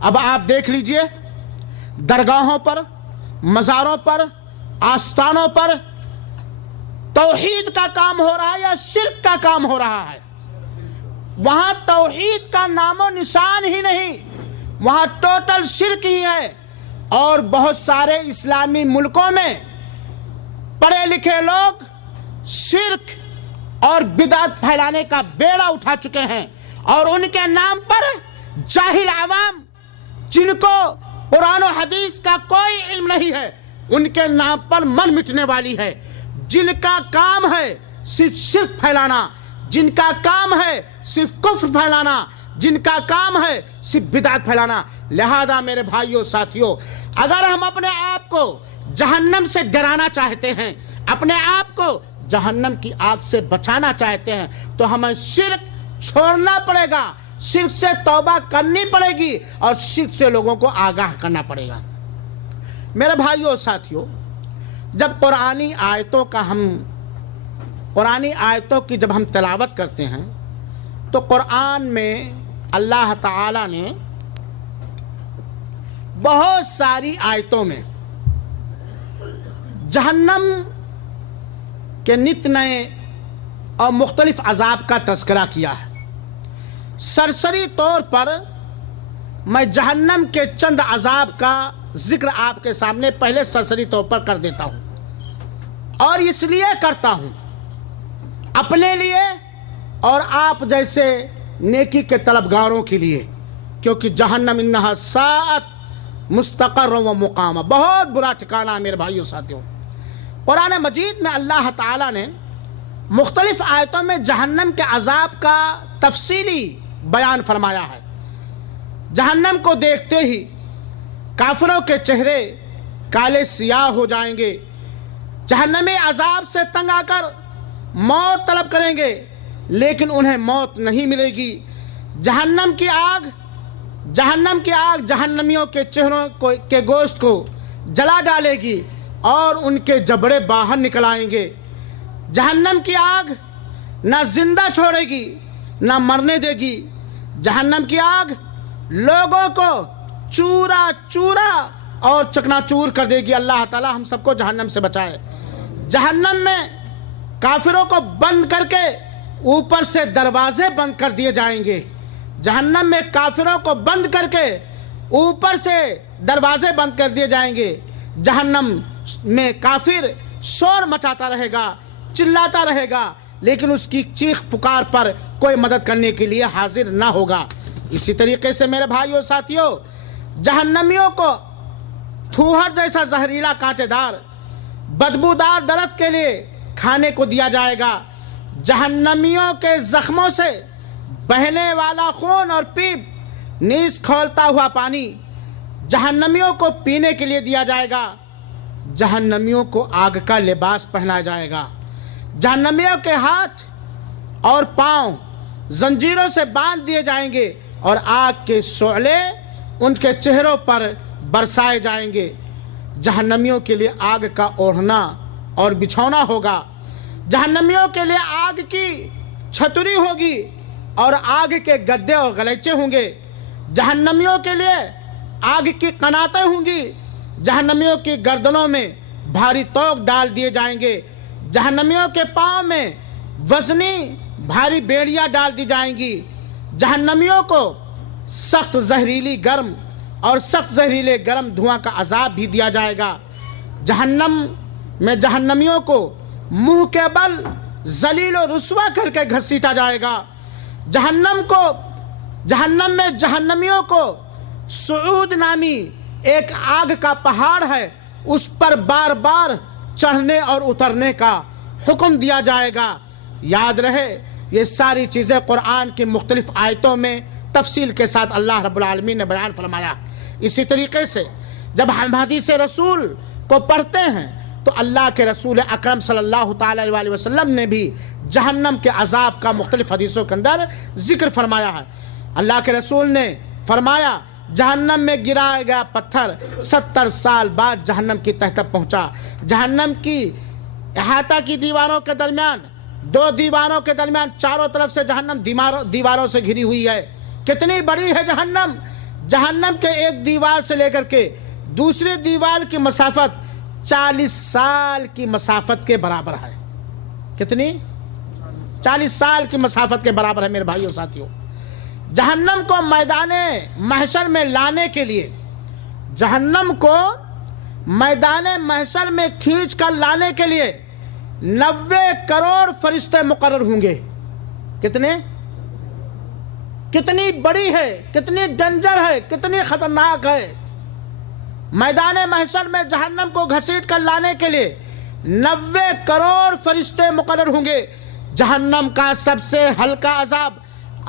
اب آپ دیکھ لیجئے، درگاہوں پر، مزاروں پر، آستانوں پر توحید کا کام ہو رہا ہے یا شرک کا کام ہو رہا ہے؟ وہاں توحید کا نام و نشان ہی نہیں، وہاں ٹوٹل شرک ہی ہے. اور بہت سارے اسلامی ملکوں میں پڑھے لکھے لوگ شرک اور بدعت پھیلانے کا بیڑا اٹھا چکے ہیں، اور ان کے نام پر جاہل عوام جن کو قرآن و حدیث کا کوئی علم نہیں ہے، ان کے نام پر من مٹنے والی ہے. جن کا کام ہے صرف شرک پھیلانا، جن کا کام ہے صرف کفر پھیلانا، جن کا کام ہے صرف بدعت پھیلانا. لہذا میرے بھائیوں ساتھیوں، اگر ہم اپنے آپ کو جہنم سے ڈرانا چاہتے ہیں، اپنے آپ کو جہنم کی آگ سے بچانا چاہتے ہیں، تو ہمیں شرک چھوڑنا پڑے گا، شرک سے توبہ کرنی پڑے گی، اور شرک سے لوگوں کو آگاہ کرنا پڑے گا. میرے بھائیوں ساتھیوں، جب قرآنی آیتوں کی جب ہم تلاوت کرتے ہیں تو قرآن میں اللہ تعالی نے بہت ساری آیتوں میں جہنم کے نت نئے اور مختلف عذاب کا تذکرہ کیا ہے. سرسری طور پر میں جہنم کے چند عذاب کا ذکر آپ کے سامنے پہلے سرسری طور پر کر دیتا ہوں، اور اس لیے کرتا ہوں اپنے لیے اور آپ جیسے نیکی کے طلبگاروں کے لیے، کیونکہ جہنم انہا ساعت مستقر و مقامہ، بہت برا ٹھکانہ ہے میرے بھائیوں ساتھیوں. قرآن مجید میں اللہ تعالی نے مختلف آیتوں میں جہنم کے عذاب کا تفصیلی بیان فرمایا ہے. جہنم کو دیکھتے ہی کافروں کے چہرے کالے سیاہ ہو جائیں گے، جہنمی عذاب سے تنگ آ کر موت طلب کریں گے، لیکن انہیں موت نہیں ملے گی. جہنم کی آگ جہنمیوں کے چہروں کے گوشت کو جلا ڈالے گی اور ان کے جبڑے باہر نکل آئیں گے. جہنم کی آگ نہ زندہ چھوڑے گی نہ مرنے دے گی. جہنم کی آگ لوگوں کو چورا چورا اور چکنا چور کر دے گی. اللہ تعالی ہم سب کو جہنم سے بچائے. جہنم میں کافروں کو بند کر کے اوپر سے دروازے بند کر دیے جائیں گے. جہنم میں کافروں کو بند کر کے اوپر سے دروازے بند کر دیے جائیں گے. جہنم میں کافر شور مچاتا رہے گا، چلاتا رہے گا، لیکن اس کی چیخ پکار پر کوئی مدد کرنے کے لیے حاضر نہ ہوگا. اسی طریقے سے میرے بھائیوں ساتھیوں، جہنمیوں کو تھوہر جیسا زہریلا کانٹے دار بدبودار درخت کے لیے کھانے کو دیا جائے گا. جہنمیوں کے زخموں سے بہنے والا خون اور پیپ نیز کھولتا ہوا پانی جہنمیوں کو پینے کے لیے دیا جائے گا. جہنمیوں کو آگ کا لباس پہنایا جائے گا. جہنمیوں کے ہاتھ اور پاؤں زنجیروں سے باندھ دیے جائیں گے اور آگ کے شعلے ان کے چہروں پر برسائے جائیں گے. جہنمیوں کے لیے آگ کا اوڑھنا اور بچھونا ہوگا. جہنمیوں کے لیے آگ کی چھتری ہوگی اور آگ کے گدے اور غلیچے ہوں گے، جہنمیوں کے لیے آگ کی قناتیں ہوں گی، جہنمیوں کی گردنوں میں بھاری توق ڈال دیے جائیں گے، جہنمیوں کے پاؤں میں وزنی بھاری بیڑیاں ڈال دی جائیں گی، جہنمیوں کو سخت زہریلی گرم اور سخت زہریلے گرم دھواں کا عذاب بھی دیا جائے گا۔ جہنم میں جہنمیوں کو منہ کے بل ذلیل و رسوا کر کے گھسیٹا جائے گا۔ جہنم میں جہنمیوں کو صعود نامی ایک آگ کا پہاڑ ہے، اس پر بار بار چڑھنے اور اترنے کا حکم دیا جائے گا۔ یاد رہے یہ ساری چیزیں قرآن کی مختلف آیتوں میں تفصیل کے ساتھ اللہ رب العالمین نے بیان فرمایا۔ اسی طریقے سے جب ہم حدیث رسول کو پڑھتے ہیں تو اللہ کے رسول اکرم صلی اللہ تعالی علیہ وسلم نے بھی جہنم کے عذاب کا مختلف حدیثوں کے اندر ذکر فرمایا ہے۔ اللہ کے رسول نے فرمایا جہنم میں گرایا گیا پتھر 70 سال بعد جہنم کی تہ تک پہنچا۔ جہنم کی احاطہ کی دیواروں کے درمیان، دو دیواروں کے درمیان چاروں طرف سے جہنم دیواروں سے گھری ہوئی ہے۔ کتنی بڑی ہے جہنم؟ جہنم کے ایک دیوار سے لے کر کے دوسری دیوار کی مسافت 40 سال کی مسافت کے برابر ہے۔ کتنی؟ 40 سال کی مسافت کے برابر ہے میرے بھائیوں ساتھیوں۔ جہنم کو میدان محشر میں لانے کے لیے، جہنم کو میدان محشر میں کھینچ کر لانے کے لیے 90 کروڑ فرشتے مقرر ہوں گے۔ کتنی بڑی ہے، کتنی ڈنجر ہے، کتنی خطرناک ہے۔ میدان محشر میں جہنم کو گھسیٹ کر لانے کے لیے 90 کروڑ فرشتے مقرر ہوں گے۔ جہنم کا سب سے ہلکا عذاب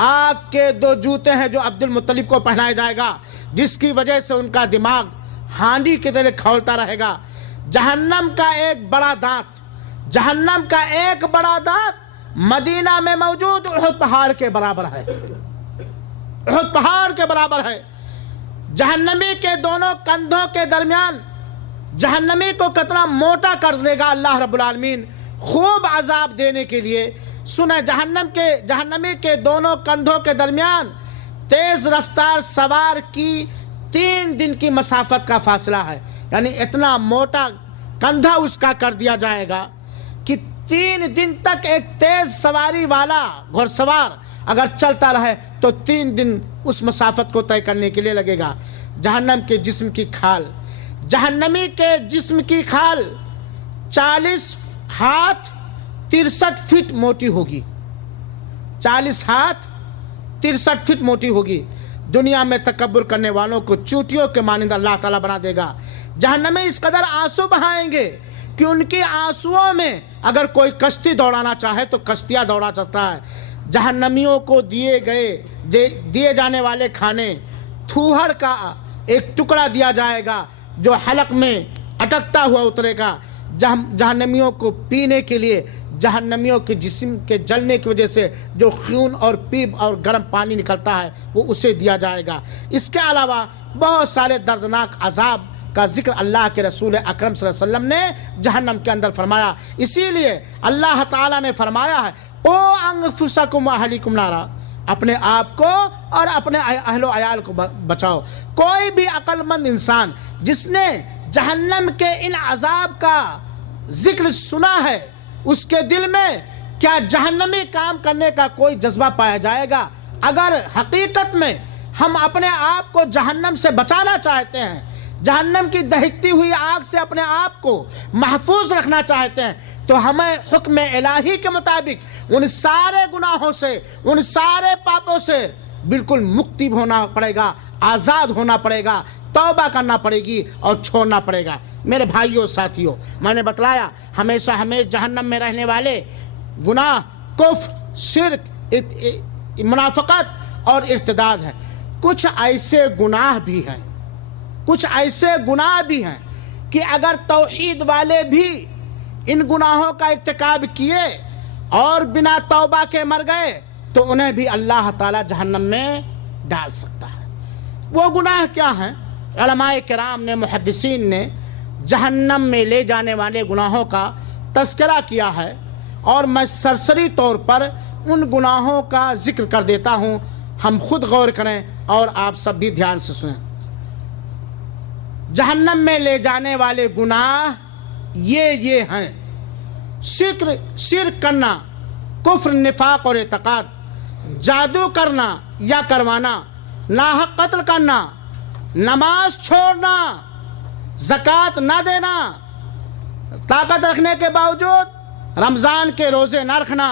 آگ کے 2 جوتے ہیں جو عبد المطلب کو پہنایا جائے گا، جس کی وجہ سے ان کا دماغ ہانڈی کی طرح کھولتا رہے گا۔ جہنم کا ایک بڑا دانت مدینہ میں موجود احد پہاڑ کے برابر ہے۔ احد پہاڑ کے برابر ہے۔ جہنمی کے دونوں کندھوں کے درمیان جہنمی کو کتنا موٹا کر دے گا اللہ رب العالمین خوب عذاب دینے کے لیے۔ سنیں، جہنمی کے دونوں کندھوں کے درمیان تیز رفتار سوار کی 3 دن کی مسافت کا فاصلہ ہے، یعنی اتنا موٹا کندھا اس کا کر دیا جائے گا کہ 3 دن تک ایک تیز سواری والا گھڑ سوار اگر چلتا رہے تو 3 دن اس مسافت کو طے کرنے کے لیے لگے گا۔ جہنمی کے جسم کی کھال 40 ہاتھ 63 فٹ موٹی ہوگی۔ 40 ہاتھ 63 فٹ موٹی ہوگی۔ دنیا میں تکبر کرنے والوں کو چوٹیوں کے مانند اللہ تعالیٰ بنا دے گا۔ جہنمی اس قدر آنسو بہائیں گے کہ ان کی آنسوؤں میں اگر کوئی کشتی دوڑانا چاہے تو کشتیاں دوڑا سکتا ہے۔ جہنمیوں کو دیے جانے والے کھانے تھوہڑ کا ایک ٹکڑا دیا جائے گا جو حلق میں اٹکتا ہوا اترے گا۔ جہنمیوں کو پینے کے لیے جہنمیوں کے جسم کے جلنے کی وجہ سے جو خون اور پیپ اور گرم پانی نکلتا ہے وہ اسے دیا جائے گا۔ اس کے علاوہ بہت سارے دردناک عذاب کا ذکر اللہ کے رسول اکرم صلی اللہ علیہ وسلم نے جہنم کے اندر فرمایا۔ اسی لیے اللہ تعالیٰ نے فرمایا ہے او انفسکم واہلیکم نارا، اپنے آپ کو اور اپنے اہل و عیال کو بچاؤ۔ کوئی بھی عقل مند انسان جس نے جہنم کے ان عذاب کا ذکر سنا ہے، اس کے دل میں کیا جہنمی کام کرنے کا کوئی جذبہ پایا جائے گا؟ اگر حقیقت میں ہم اپنے آپ کو جہنم سے بچانا چاہتے ہیں، جہنم کی دہکتی ہوئی آگ سے اپنے آپ کو محفوظ رکھنا چاہتے ہیں، تو ہمیں حکم الہی کے مطابق ان سارے گناہوں سے، ان سارے پاپوں سے بالکل مکتی ہونا پڑے گا، آزاد ہونا پڑے گا، توبہ کرنا پڑے گی اور چھوڑنا پڑے گا۔ میرے بھائیوں ساتھیوں، میں نے بتلایا ہمیشہ جہنم میں رہنے والے گناہ کفر، شرک، منافقت اور ارتداد ہے۔ کچھ ایسے گناہ بھی ہیں کہ اگر توحید والے بھی ان گناہوں کا ارتکاب کیے اور بنا توبہ کے مر گئے تو انہیں بھی اللہ تعالی جہنم میں ڈال سکتا ہے۔ وہ گناہ کیا ہیں؟ علماء کرام نے، محدثین نے جہنم میں لے جانے والے گناہوں کا تذکرہ کیا ہے اور میں سرسری طور پر ان گناہوں کا ذکر کر دیتا ہوں، ہم خود غور کریں اور آپ سب بھی دھیان سے سنیں۔ جہنم میں لے جانے والے گناہ یہ ہیں: شرک کرنا، کفر، نفاق اور اعتقاد، جادو کرنا یا کروانا، ناحق قتل کرنا، نماز چھوڑنا، زکوٰۃ نہ دینا، طاقت رکھنے کے باوجود رمضان کے روزے نہ رکھنا،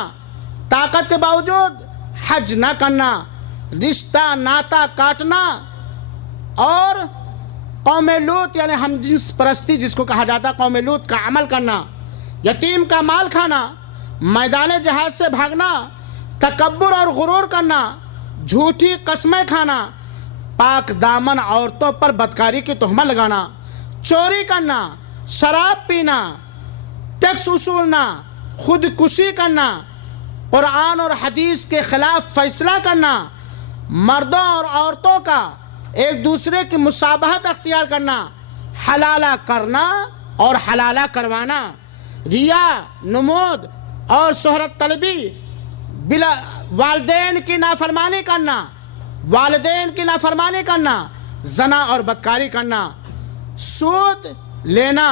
طاقت کے باوجود حج نہ کرنا، رشتہ ناتا کاٹنا، اور قوم لوط یعنی ہم جنس پرستی جس کو کہا جاتا قوم لوط کا عمل کرنا، یتیم کا مال کھانا، میدان جہاد سے بھاگنا، تکبر اور غرور کرنا، جھوٹی قسمیں کھانا، پاک دامن عورتوں پر بدکاری کی تہمت لگانا، چوری کرنا، شراب پینا، ٹیکس وصولنا، خودکشی کرنا، قرآن اور حدیث کے خلاف فیصلہ کرنا، مردوں اور عورتوں کا ایک دوسرے کی مشابہت اختیار کرنا، حلالہ کرنا اور حلالہ کروانا، ریا، نمود اور شہرت طلبی، بلا والدین کی نافرمانی کرنا، زنا اور بدکاری کرنا، سود لینا،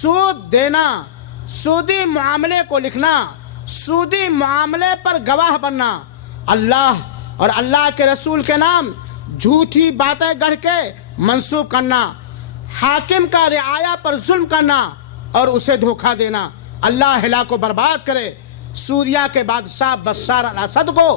سود دینا، سودی معاملے کو لکھنا، سودی معاملے پر گواہ بننا، اللہ اور اللہ کے رسول کے نام جھوٹی باتیں گڑھ کے منسوب کرنا، حاکم کا رعایا پر ظلم کرنا اور اسے دھوکہ دینا۔ اللہ ہلاک کو برباد کرے سوریا کے بادشاہ بشار الاسد کو،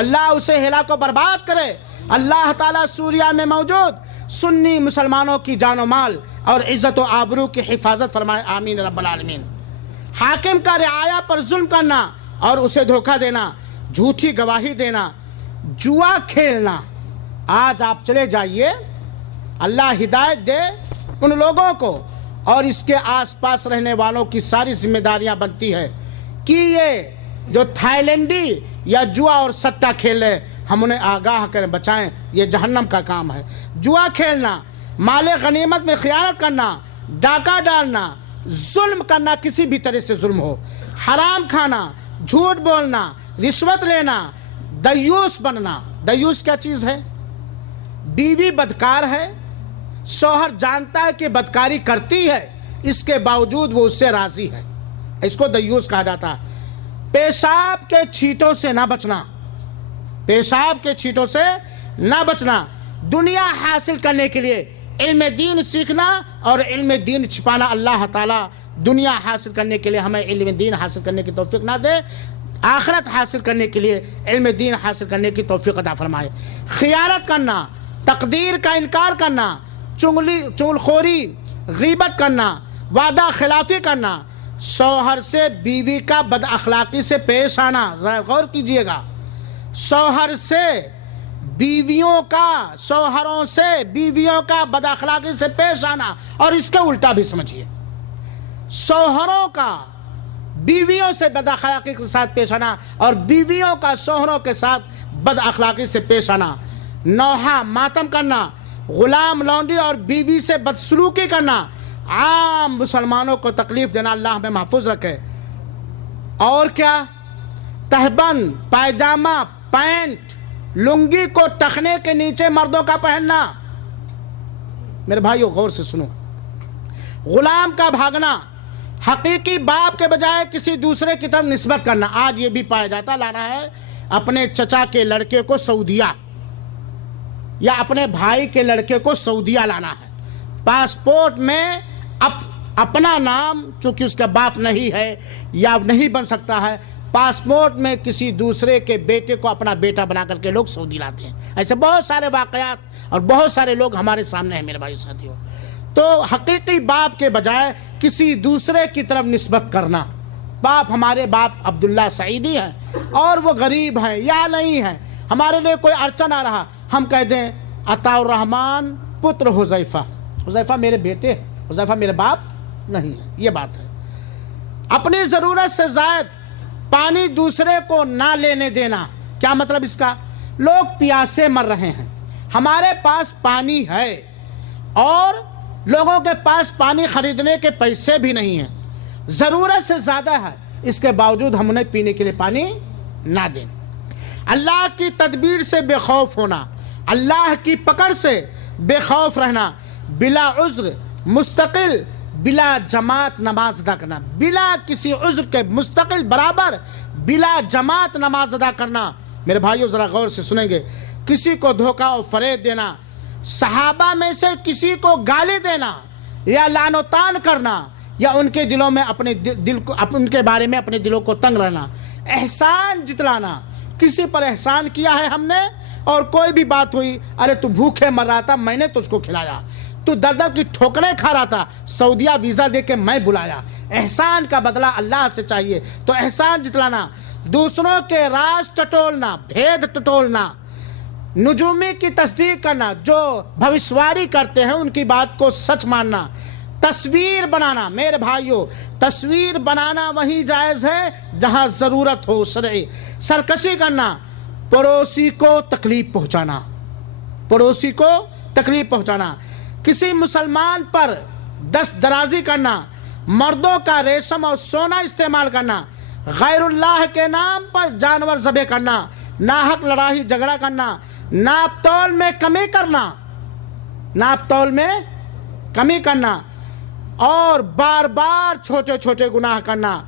اللہ اسے ہلاک کو برباد کرے۔ اللہ تعالیٰ سوریا میں موجود سنی مسلمانوں کی جان و مال اور عزت و آبرو کی حفاظت فرمائے، آمین رب العالمین۔ حاکم کا رعایا پر ظلم کرنا اور اسے دھوکہ دینا، جھوٹی گواہی دینا، جوا کھیلنا۔ آج آپ چلے جائیے، اللہ ہدایت دے ان لوگوں کو اور اس کے آس پاس رہنے والوں کی ساری ذمہ داریاں بنتی ہے کہ یہ جو تھائی لینڈی یا جوا اور سٹا کھیلے ہم انہیں آگاہ کریں، بچائیں، یہ جہنم کا کام ہے۔ جوا کھیلنا، مال غنیمت میں خیانت کرنا، ڈاکہ ڈالنا، ظلم کرنا، کسی بھی طرح سے ظلم ہو، حرام کھانا، جھوٹ بولنا، رشوت لینا، دیوس بننا۔ دیوس کیا چیز ہے؟ بیوی بدکار ہے، شوہر جانتا ہے کہ بدکاری کرتی ہے، اس کے باوجود وہ اس سے راضی ہے، اس کو دیوس کہا جاتا ہے۔ پیشاب کے چھینٹوں سے نہ بچنا، پیشاب کے چھینٹوں سے نہ بچنا، دنیا حاصل کرنے کے لیے علم دین سیکھنا اور علم دین چھپانا۔ اللہ تعالیٰ دنیا حاصل کرنے کے لیے ہمیں علم دین حاصل کرنے کی توفیق نہ دے، آخرت حاصل کرنے کے لیے علم دین حاصل کرنے کی توفیق عطا فرمائے۔ خیانت کرنا، تقدیر کا انکار کرنا، چغل خوری، غیبت کرنا، وعدہ خلافی کرنا، شوہر سے بیوی کا بد اخلاقی سے پیش آنا، ذرا غور کیجئے گا، شوہر سے شوہروں سے بیویوں کا بد اخلاقی سے پیش آنا، اور اس کے الٹا بھی سمجھیے، شوہروں کا بیویوں سے بد اخلاقی کے ساتھ پیش آنا اور بیویوں کا شوہروں کے ساتھ بد اخلاقی سے پیش آنا، نوحہ ماتم کرنا، غلام لونڈی اور بیوی سے بدسلوکی کرنا، عام مسلمانوں کو تکلیف دینا، اللہ ہمیں محفوظ رکھے۔ اور کیا؟ تہبند، پائجامہ، پینٹ، لنگی کو ٹخنے کے نیچے مردوں کا پہننا۔ میرے بھائیو غور سے سنو، غلام کا بھاگنا، حقیقی باپ کے بجائے کسی دوسرے کی طرف نسبت کرنا۔ آج یہ بھی پایا جاتا، لانا ہے اپنے چچا کے لڑکے کو سعودیہ یا اپنے بھائی کے لڑکے کو سعودیہ لانا ہے، پاسپورٹ میں اپنا نام چونکہ اس کا باپ نہیں ہے یا نہیں بن سکتا ہے، پاسپورٹ میں کسی دوسرے کے بیٹے کو اپنا بیٹا بنا کر کے لوگ سعودی لاتے ہیں۔ ایسے بہت سارے واقعات اور بہت سارے لوگ ہمارے سامنے ہیں میرے بھائی ساتھیوں۔ تو حقیقی باپ کے بجائے کسی دوسرے کی طرف نسبت کرنا۔ باپ، ہمارے باپ عبداللہ سعیدی ہیں اور وہ غریب ہیں یا نہیں ہیں، ہمارے لیے کوئی ارچہ نہ رہا، ہم کہہ دیں عطاء الرحمن پتر حذیفہ، حذیفہ میرے بیٹے ہیں، حذیفہ میرے باپ نہیں ہے، یہ بات ہے۔ اپنی ضرورت سے زائد پانی دوسرے کو نہ لینے دینا۔ کیا مطلب اس کا؟ لوگ پیاسے مر رہے ہیں، ہمارے پاس پانی ہے اور لوگوں کے پاس پانی خریدنے کے پیسے بھی نہیں ہیں، ضرورت سے زیادہ ہے، اس کے باوجود ہم انہیں پینے کے لیے پانی نہ دیں۔ اللہ کی تدبیر سے بے خوف ہونا، اللہ کی پکڑ سے بے خوف رہنا، بلا عذر مستقل بلا جماعت نماز ادا کرنا، بلا کسی عذر کے مستقل برابر بلا جماعت نماز ادا کرنا۔ میرے بھائیو ذرا غور سے سنیں گے، کسی کو دھوکہ و فریب دینا، صحابہ میں سے کسی کو گالی دینا یا لعن و طعن کرنا، یا ان کے دلوں میں اپنے دل کو ان کے بارے میں اپنے دلوں کو تنگ رہنا، احسان جتلانا، کسی پر احسان کیا ہے ہم نے اور کوئی بھی بات ہوئی، ارے تو بھوکے مر رہا تھا میں نے تجھ کو کھلایا، تو در در کی ٹھوکریں کھا رہا تھا سعودیہ ویزا دے کے میں بلایا۔ احسان کا بدلہ اللہ سے چاہیے، تو احسان جتلانا، دوسروں کے راز ٹٹولنا، بھید ٹٹولنا، نجومی کی تصدیق کرنا، جو بھوشواری کرتے ہیں ان کی بات کو سچ ماننا، تصویر بنانا۔ میرے بھائیو تصویر بنانا وہیں جائز ہے جہاں ضرورت ہو شرعی، سرکشی کرنا، پڑوسی کو تکلیف پہنچانا، پڑوسی کو تکلیف پہنچانا، کسی مسلمان پر دست درازی کرنا، مردوں کا ریشم اور سونا استعمال کرنا، غیر اللہ کے نام پر جانور ذبح کرنا، ناحق لڑائی جھگڑا کرنا، ناپ تول میں کمی کرنا، ناپ تول میں کمی کرنا، اور بار بار چھوٹے چھوٹے گناہ کرنا،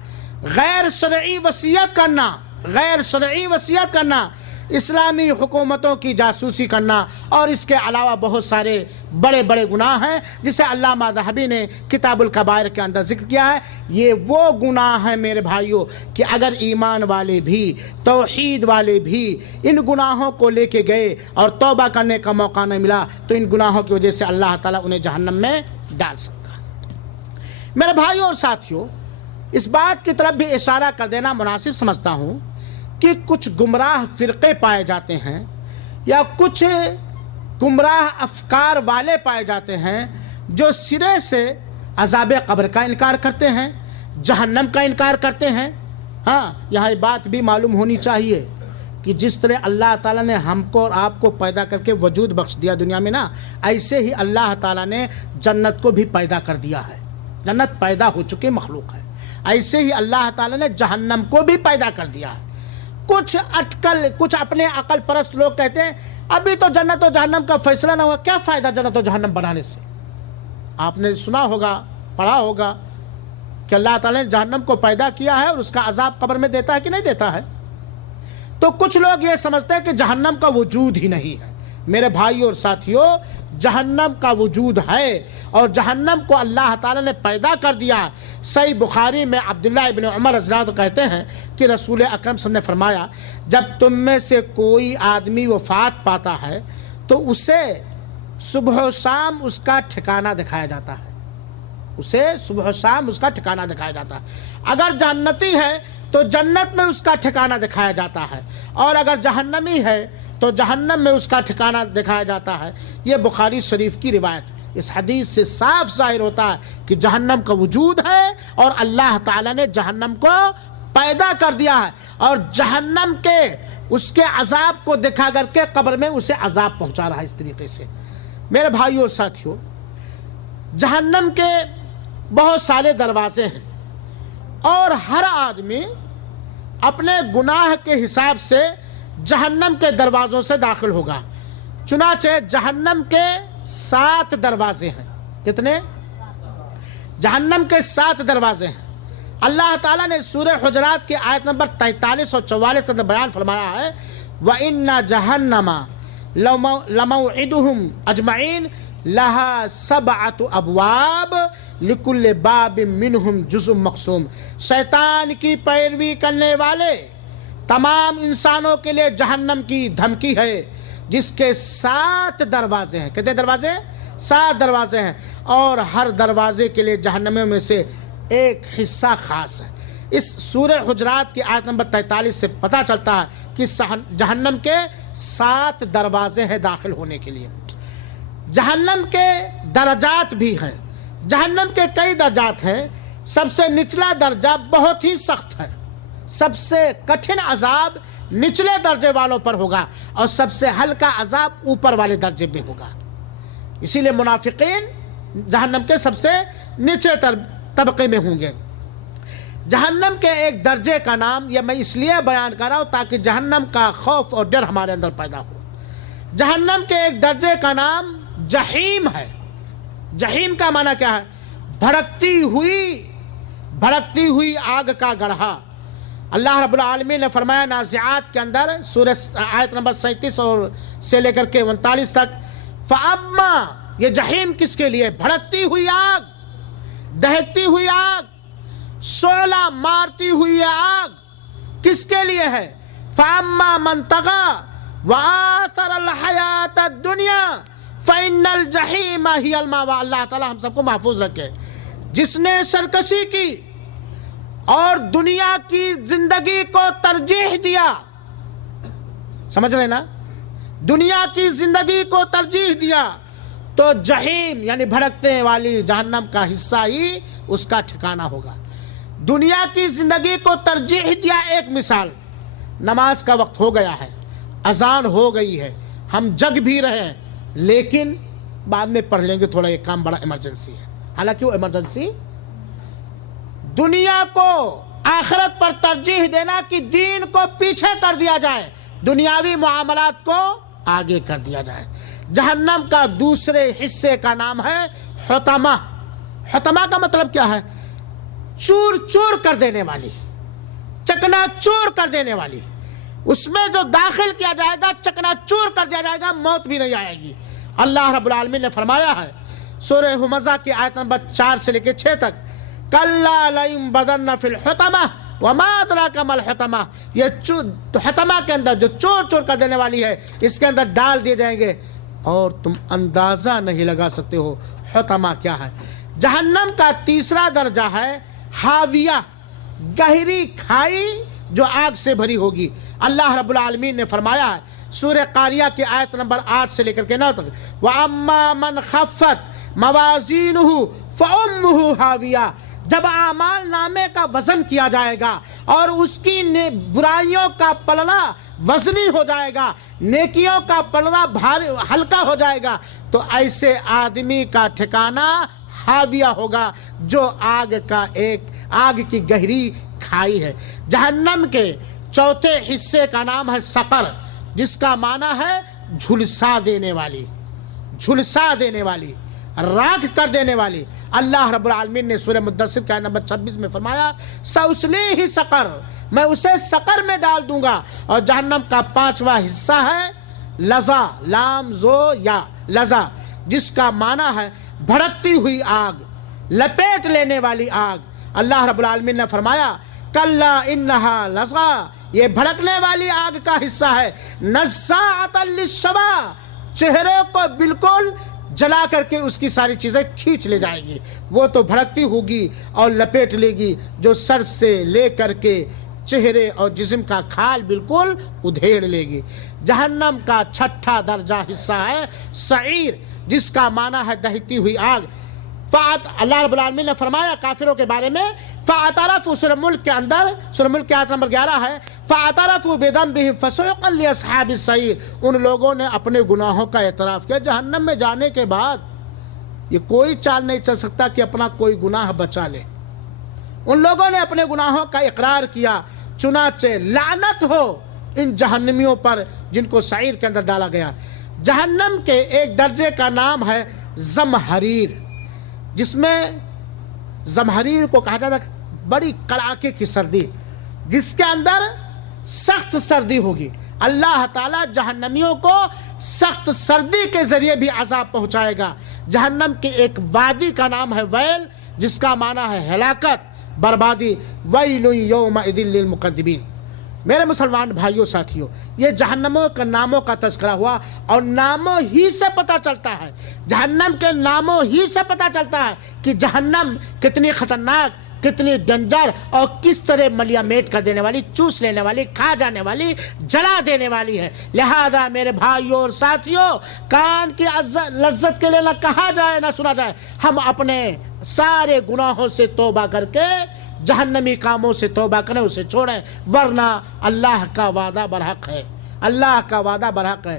غیر شرعی وصیت کرنا، غیر شرعی وصیت کرنا، اسلامی حکومتوں کی جاسوسی کرنا، اور اس کے علاوہ بہت سارے بڑے بڑے گناہ ہیں جسے علامہ ذہبی نے کتاب الکبائر کے اندر ذکر کیا ہے۔ یہ وہ گناہ ہیں میرے بھائیوں کہ اگر ایمان والے بھی، توحید والے بھی ان گناہوں کو لے کے گئے اور توبہ کرنے کا موقع نہیں ملا تو ان گناہوں کی وجہ سے اللہ تعالیٰ انہیں جہنم میں ڈال سکتا ہے۔ میرے بھائیوں اور ساتھیوں، اس بات کی طرف بھی اشارہ کر دینا مناسب سمجھتا ہوں کہ کچھ گمراہ فرقے پائے جاتے ہیں یا کچھ گمراہ افکار والے پائے جاتے ہیں جو سرے سے عذاب قبر کا انکار کرتے ہیں، جہنم کا انکار کرتے ہیں۔ ہاں، یہاں یہ بات بھی معلوم ہونی چاہیے کہ جس طرح اللہ تعالیٰ نے ہم کو اور آپ کو پیدا کر کے وجود بخش دیا دنیا میں نا، ایسے ہی اللہ تعالیٰ نے جنت کو بھی پیدا کر دیا ہے۔ جنت پیدا ہو چکی مخلوق ہے، ایسے ہی اللہ تعالیٰ نے جہنم کو بھی پیدا کر دیا ہے۔ کچھ اپنے عقل پرست لوگ کہتے ہیں ابھی تو جنت و جہنم کا فیصلہ نہ ہوا، کیا فائدہ جنت و جہنم بنانے سے؟ آپ نے سنا ہوگا، پڑھا ہوگا کہ اللہ تعالیٰ نے جہنم کو پیدا کیا ہے اور اس کا عذاب قبر میں دیتا ہے کہ نہیں دیتا ہے؟ تو کچھ لوگ یہ سمجھتے ہیں کہ جہنم کا وجود ہی نہیں ہے۔ میرے بھائیوں اور ساتھیوں، جہنم کا وجود ہے اور جہنم کو اللہ تعالیٰ نے پیدا کر دیا۔ صحیح بخاری میں عبداللہ ابن عمر رضی اللہ عنہ کہتے ہیں کہ رسول اکرم صلی اللہ علیہ وسلم نے فرمایا، جب تم میں سے کوئی آدمی وفات پاتا ہے تو اسے صبح و شام اس کا ٹھکانہ دکھایا جاتا ہے، اسے صبح و شام اس کا ٹھکانہ دکھایا جاتا ہے۔ اگر جنتی ہے تو جنت میں اس کا ٹھکانہ دکھایا جاتا ہے، اور اگر جہنمی ہے تو جہنم میں اس کا ٹھکانہ دکھایا جاتا ہے۔ یہ بخاری شریف کی روایت۔ اس حدیث سے صاف ظاہر ہوتا ہے کہ جہنم کا وجود ہے اور اللہ تعالیٰ نے جہنم کو پیدا کر دیا ہے، اور جہنم کے اس کے عذاب کو دکھا کر کے قبر میں اسے عذاب پہنچا رہا ہے۔ اس طریقے سے میرے بھائیوں اور ساتھیوں، جہنم کے بہت سارے دروازے ہیں اور ہر آدمی اپنے گناہ کے حساب سے جہنم کے دروازوں سے داخل ہوگا۔ چنانچہ جہنم کے 7 دروازے ہیں۔ کتنے؟ جہنم کے 7 دروازے ہیں۔ اللہ تعالیٰ نے سورہ حجرات کی آیت نمبر 43 اور 44 میں بیان فرمایا ہے، وَإِنَّ جَهَنَّمَ لَمَوْعِدُهُمْ أَجْمَعِينَ لَهَا 7 أَبْوَابٍ لِكُلِّ بَابٍ مِّنْهُمْ جُزْءٌ مَقْسُومٌ۔ شیطان کی پیروی کرنے والے تمام انسانوں کے لیے جہنم کی دھمکی ہے، جس کے 7 دروازے ہیں۔ کتنے دروازے؟ 7 دروازے ہیں، اور ہر دروازے کے لیے جہنمیوں میں سے ایک حصہ خاص ہے۔ اس سورہ حجرات کی آیت نمبر 43 سے پتہ چلتا ہے کہ جہنم کے 7 دروازے ہیں داخل ہونے کے لیے۔ جہنم کے درجات بھی ہیں۔ جہنم کے کئی درجات ہیں۔ سب سے نچلا درجہ بہت ہی سخت ہے، سب سے کٹھن عذاب نچلے درجے والوں پر ہوگا، اور سب سے ہلکا عذاب اوپر والے درجے میں ہوگا۔ اسی لیے منافقین جہنم کے سب سے نیچے طبقے میں ہوں گے۔ جہنم کے ایک درجے کا نام، یہ میں اس لیے بیان کر رہا ہوں تاکہ جہنم کا خوف اور ڈر ہمارے اندر پیدا ہو۔ جہنم کے ایک درجے کا نام جہیم ہے۔ جہیم کا معنی کیا ہے؟ بھڑکتی ہوئی آگ کا گڑھا۔ اللہ رب العالمین نے فرمایا نازعات کے اندر سورہ آیت نمبر 37 اور سے لے کر کے 39 تک، فَأَمَّا، یہ جہیم کس کے لیے؟ بھڑکتی ہوئی آگ، دہکتی ہوئی آگ، شعلہ مارتی ہوئی آگ کس کے لیے ہے؟ فَأَمَّا مَن طَغَىٰ وَآثَرَ الْحَيَاةَ الدُّنْيَا فَإِنَّ الْجَحِيمَ هِيَ الْمَأْوَىٰ۔ اللہ تعالیٰ ہم سب کو محفوظ رکھے۔ جس نے سرکشی کی اور دنیا کی زندگی کو ترجیح دیا، سمجھ رہے نا، دنیا کی زندگی کو ترجیح دیا تو جہیم یعنی بھڑکنے والی جہنم کا حصہ ہی اس کا ٹھکانہ ہوگا۔ دنیا کی زندگی کو ترجیح دیا، ایک مثال، نماز کا وقت ہو گیا ہے، اذان ہو گئی ہے، ہم جگ بھی رہے ہیں لیکن بعد میں پڑھ لیں گے، تھوڑا یہ کام بڑا ایمرجنسی ہے۔ حالانکہ وہ ایمرجنسی دنیا کو آخرت پر ترجیح دینا کہ دین کو پیچھے کر دیا جائے، دنیاوی معاملات کو آگے کر دیا جائے۔ جہنم کا دوسرے حصے کا نام ہے حطمہ۔ حطمہ کا مطلب کیا ہے؟ چور چور کر دینے والی، چکنا چور کر دینے والی۔ اس میں جو داخل کیا جائے گا چکنا چور کر دیا جائے گا، موت بھی نہیں آئے گی۔ اللہ رب العالمین نے فرمایا ہے سورہ ہمزہ کی آیت نمبر 4 سے لے کے 6 تک، کَلَّا لَيُنبَذَنَّ فِي الْحُطَمَةِ وَمَا أَدْرَاكَ مَا الْحُطَمَةُ۔ یہ حطمہ کے اندر جو چور چور کر دینے والی ہے، اس کے اندر ڈال دیے جائیں گے اور تم اندازہ نہیں لگا سکتے ہو حطمہ کیا ہے۔ جہنم کا تیسرا درجہ ہے حاویہ، گہری کھائی جو آگ سے بھری ہوگی۔ اللہ رب العالمین نے فرمایا ہے سورہ قاریہ کی آیت نمبر 8 سے لے کر کے 9 تک، وَأَمَّا مَنْ خَفَّتْ مَوَازِينُهُ فَأُمُّهُ حَاوِيَةٌ۔ جب اعمال نامے کا وزن کیا جائے گا اور اس کی برائیوں کا پلڑا وزنی ہو جائے گا، نیکیوں کا پلڑا ہلکا ہو جائے گا، تو ایسے آدمی کا ٹھکانہ حاویہ ہوگا جو آگ کی گہری کھائی ہے۔ جہنم کے چوتھے حصے کا نام ہے سقر، جس کا معنی ہے جھلسا دینے والی، جھلسا دینے والی، راکھ کر دینے والی۔ اللہ رب العالمین نے سورہ مدثر کا نمبر 26 میں فرمایا سأصلیہ سقر، میں اسے سقر میں ڈال دوں گا۔ اور جہنم کا 5واں حصہ ہے لظا، لام زو یا لظا، جس کا معنی ہے بھڑکتی ہوئی آگ، لپیٹ لینے والی آگ۔ اللہ رب العالمین نے فرمایا کلا انہا لظا، یہ بھڑکنے والی آگ کا حصہ ہے، نزاعۃ للشوا، چہرے کو بالکل جلا کر کے اس کی ساری چیزیں کھینچ لے جائے گی۔ وہ تو بھڑکتی ہوگی اور لپیٹ لے گی جو سر سے لے کر کے چہرے اور جسم کا کھال بالکل ادھیڑ لے گی۔ جہنم کا 6واں درجہ حصہ ہے سعیر، جس کا معنی ہے دہتی ہوئی آگ۔ اللہ رب العالمین نے فرمایا کافروں کے بارے میں فَاعْتَرَفُوا، سورہ ملک کے اندر، سورہ ملک کی آیت نمبر 11 ہے، فَاعْتَرَفُوا بِذَنبِهِمْ فَسُحْقًا لِأَصْحَابِ السَّعِيرِ۔ ان لوگوں نے اپنے گناہوں کا اعتراف کیا۔ جہنم میں جانے کے بعد یہ کوئی چال نہیں چل سکتا کہ اپنا کوئی گناہ بچا لے۔ ان لوگوں نے اپنے گناہوں کا اقرار کیا، چنانچہ لعنت ہو ان جہنمیوں پر جن کو سعیر کے اندر ڈالا گیا۔ جہنم کے ایک درجے کا نام ہے زمہریر، جس میں زمہریر کو کہا جاتا ہے بڑی کڑاکے کی سردی، جس کے اندر سخت سردی ہوگی۔ اللہ تعالیٰ جہنمیوں کو سخت سردی کے ذریعے بھی عذاب پہنچائے گا۔ جہنم کے ایک وادی کا نام ہے ویل، جس کا معنی ہے ہلاکت، بربادی۔ ویل یومئذ للمکذبین۔ میرے مسلمان بھائیوں ساتھیوں، یہ جہنموں کے ناموں کا تذکرہ ہوا، اور ناموں ہی سے پتہ چلتا ہے، جہنم کے ناموں ہی سے پتہ چلتا ہے کہ جہنم کتنی خطرناک، کتنی ڈنجر اور کس طرح ملیا میٹ کر دینے والی، چوس لینے والی، کھا جانے والی، جلا دینے والی ہے۔ لہذا میرے بھائیوں اور ساتھیوں، کان کی لذت کے لیے نہ کہا جائے نہ سنا جائے، ہم اپنے سارے گناہوں سے توبہ کر کے جہنمی کاموں سے توبہ کریں، اسے چھوڑیں، ورنہ اللہ کا وعدہ برحق ہے، اللہ کا وعدہ برحق ہے۔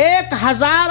1000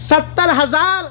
70,000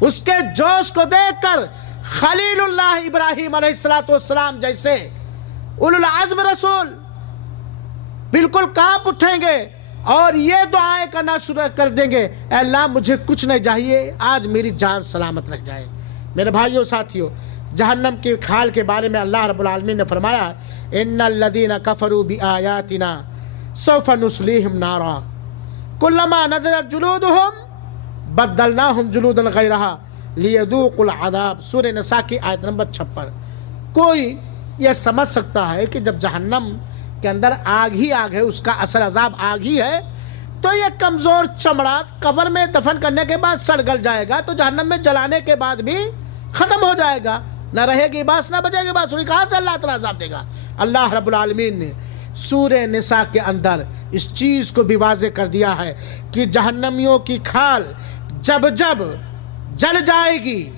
اس کے جوش کو دیکھ کر خلیل اللہ ابراہیم علیہ السلام جیسے اولو العزم رسول بالکل کانپ اٹھیں گے اور یہ دعائیں کرنا شروع کر دیں گے، اے اللہ مجھے کچھ نہیں چاہیے، آج میری جان سلامت رکھ جائے۔ میرے بھائیوں ساتھیوں، جہنم کی کھال کے بارے میں اللہ رب العالمین نے فرمایا، ان الذین کفروا بآیاتنا سوف نصلیہم نارا کلما نضجت جلودہم بدلناہم جلودا غیرہا لیذوقوا العذاب، سورہ نساء کی آیت نمبر 56۔ کوئی یہ سمجھ سکتا ہے کہ جب جہنم کے اندر آگ ہی آگ ہے، اس کا اثر عذاب آگ ہی ہے، تو یہ کمزور چمڑا قبر میں دفن کرنے کے بعد سڑ گل جائے گا تو جہنم میں جلانے کے بعد بھی ختم ہو جائے گا، نہ رہے گی بانس نہ بجے گی بانسری، کہاں سے اللہ تعالیٰ عذاب دے گا؟ اللہ رب العالمین نے سورہ نساء کے اندر اس چیز کو بھی واضح کر دیا ہے کہ جہنمیوں کی کھال جب جب جل جائے گی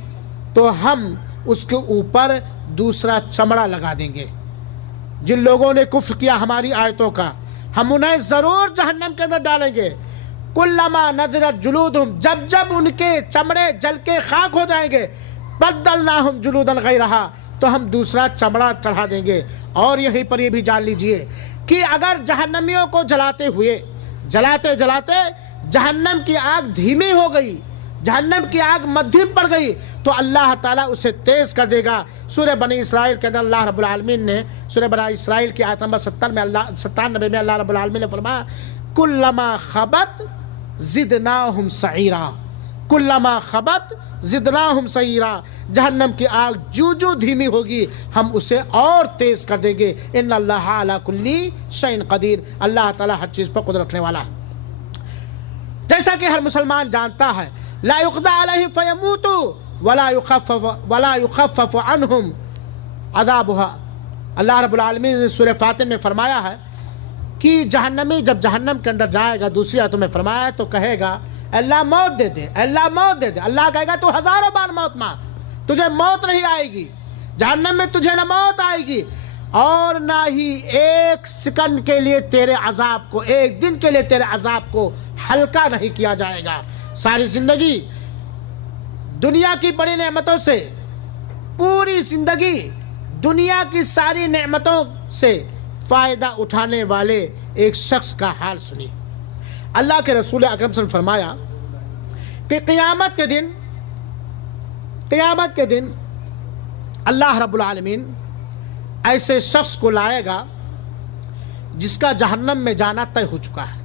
تو ہم اس کے اوپر دوسرا چمڑا لگا دیں گے۔ جن لوگوں نے کفر کیا ہماری آیتوں کا، ہم انہیں ضرور جہنم کے اندر ڈالیں گے۔ کلما نضجت جلودہم، جب جب ان کے چمڑے جل کے خاک ہو جائیں گے، بدلناہم جلودا غیرہا، تو ہم دوسرا چمڑا چڑھا دیں گے۔ اور یہیں پر یہ بھی جان لیجئے کہ اگر جہنمیوں کو جلاتے ہوئے جلاتے جلاتے جہنم کی آگ دھیمی ہو گئی، جہنم کی آگ مدھم پڑ گئی، تو اللہ تعالیٰ اسے تیز کر دے گا۔ سورہ بنی اسرائیل کے اندر اللہ رب العالمین نے سورہ بنی اسرائیل کی آیت نمبر 97 میں اللہ رب العالمین نے فرمایا، کلما خبت زدناہم سعیرا، کلما خبت زدناہم سعیرا، جہنم کی آگ جو جو دھیمی ہوگی ہم اسے اور تیز کر دیں گے۔ ان اللہ علی کل شیء قدیر، اللہ تعالیٰ ہر چیز پر قدرت رکھنے والا ہے۔ جیسا کہ ہر مسلمان جانتا ہے، لا یقضى علیہم فیموتوا ولا یخفف عنہم عذابها، اللہ رب العالمین نے سورہ فاتر میں فرمایا ہے کہ جہنمی جب جہنم کے اندر جائے گا، دوسری آیتوں میں فرمایا ہے، تو کہے گا اللہ موت دے دے، اللہ موت دے دے۔ اللہ کہے گا تو ہزاروں بار موت مانگ، تجھے موت نہیں آئے گی، جہنم میں تجھے نہ موت آئے گی اور نہ ہی ایک سیکنڈ کے لیے تیرے عذاب کو، ایک دن کے لیے تیرے عذاب کو ہلکا نہیں کیا جائے گا۔ ساری زندگی دنیا کی بڑی نعمتوں سے، پوری زندگی دنیا کی ساری نعمتوں سے فائدہ اٹھانے والے ایک شخص کا حال سنی۔ اللہ کے رسول اکرم صلی اللہ علیہ وسلم نے فرمایا کہ قیامت کے دن اللہ رب العالمین ایسے شخص کو لائے گا جس کا جہنم میں جانا طے ہو چکا ہے،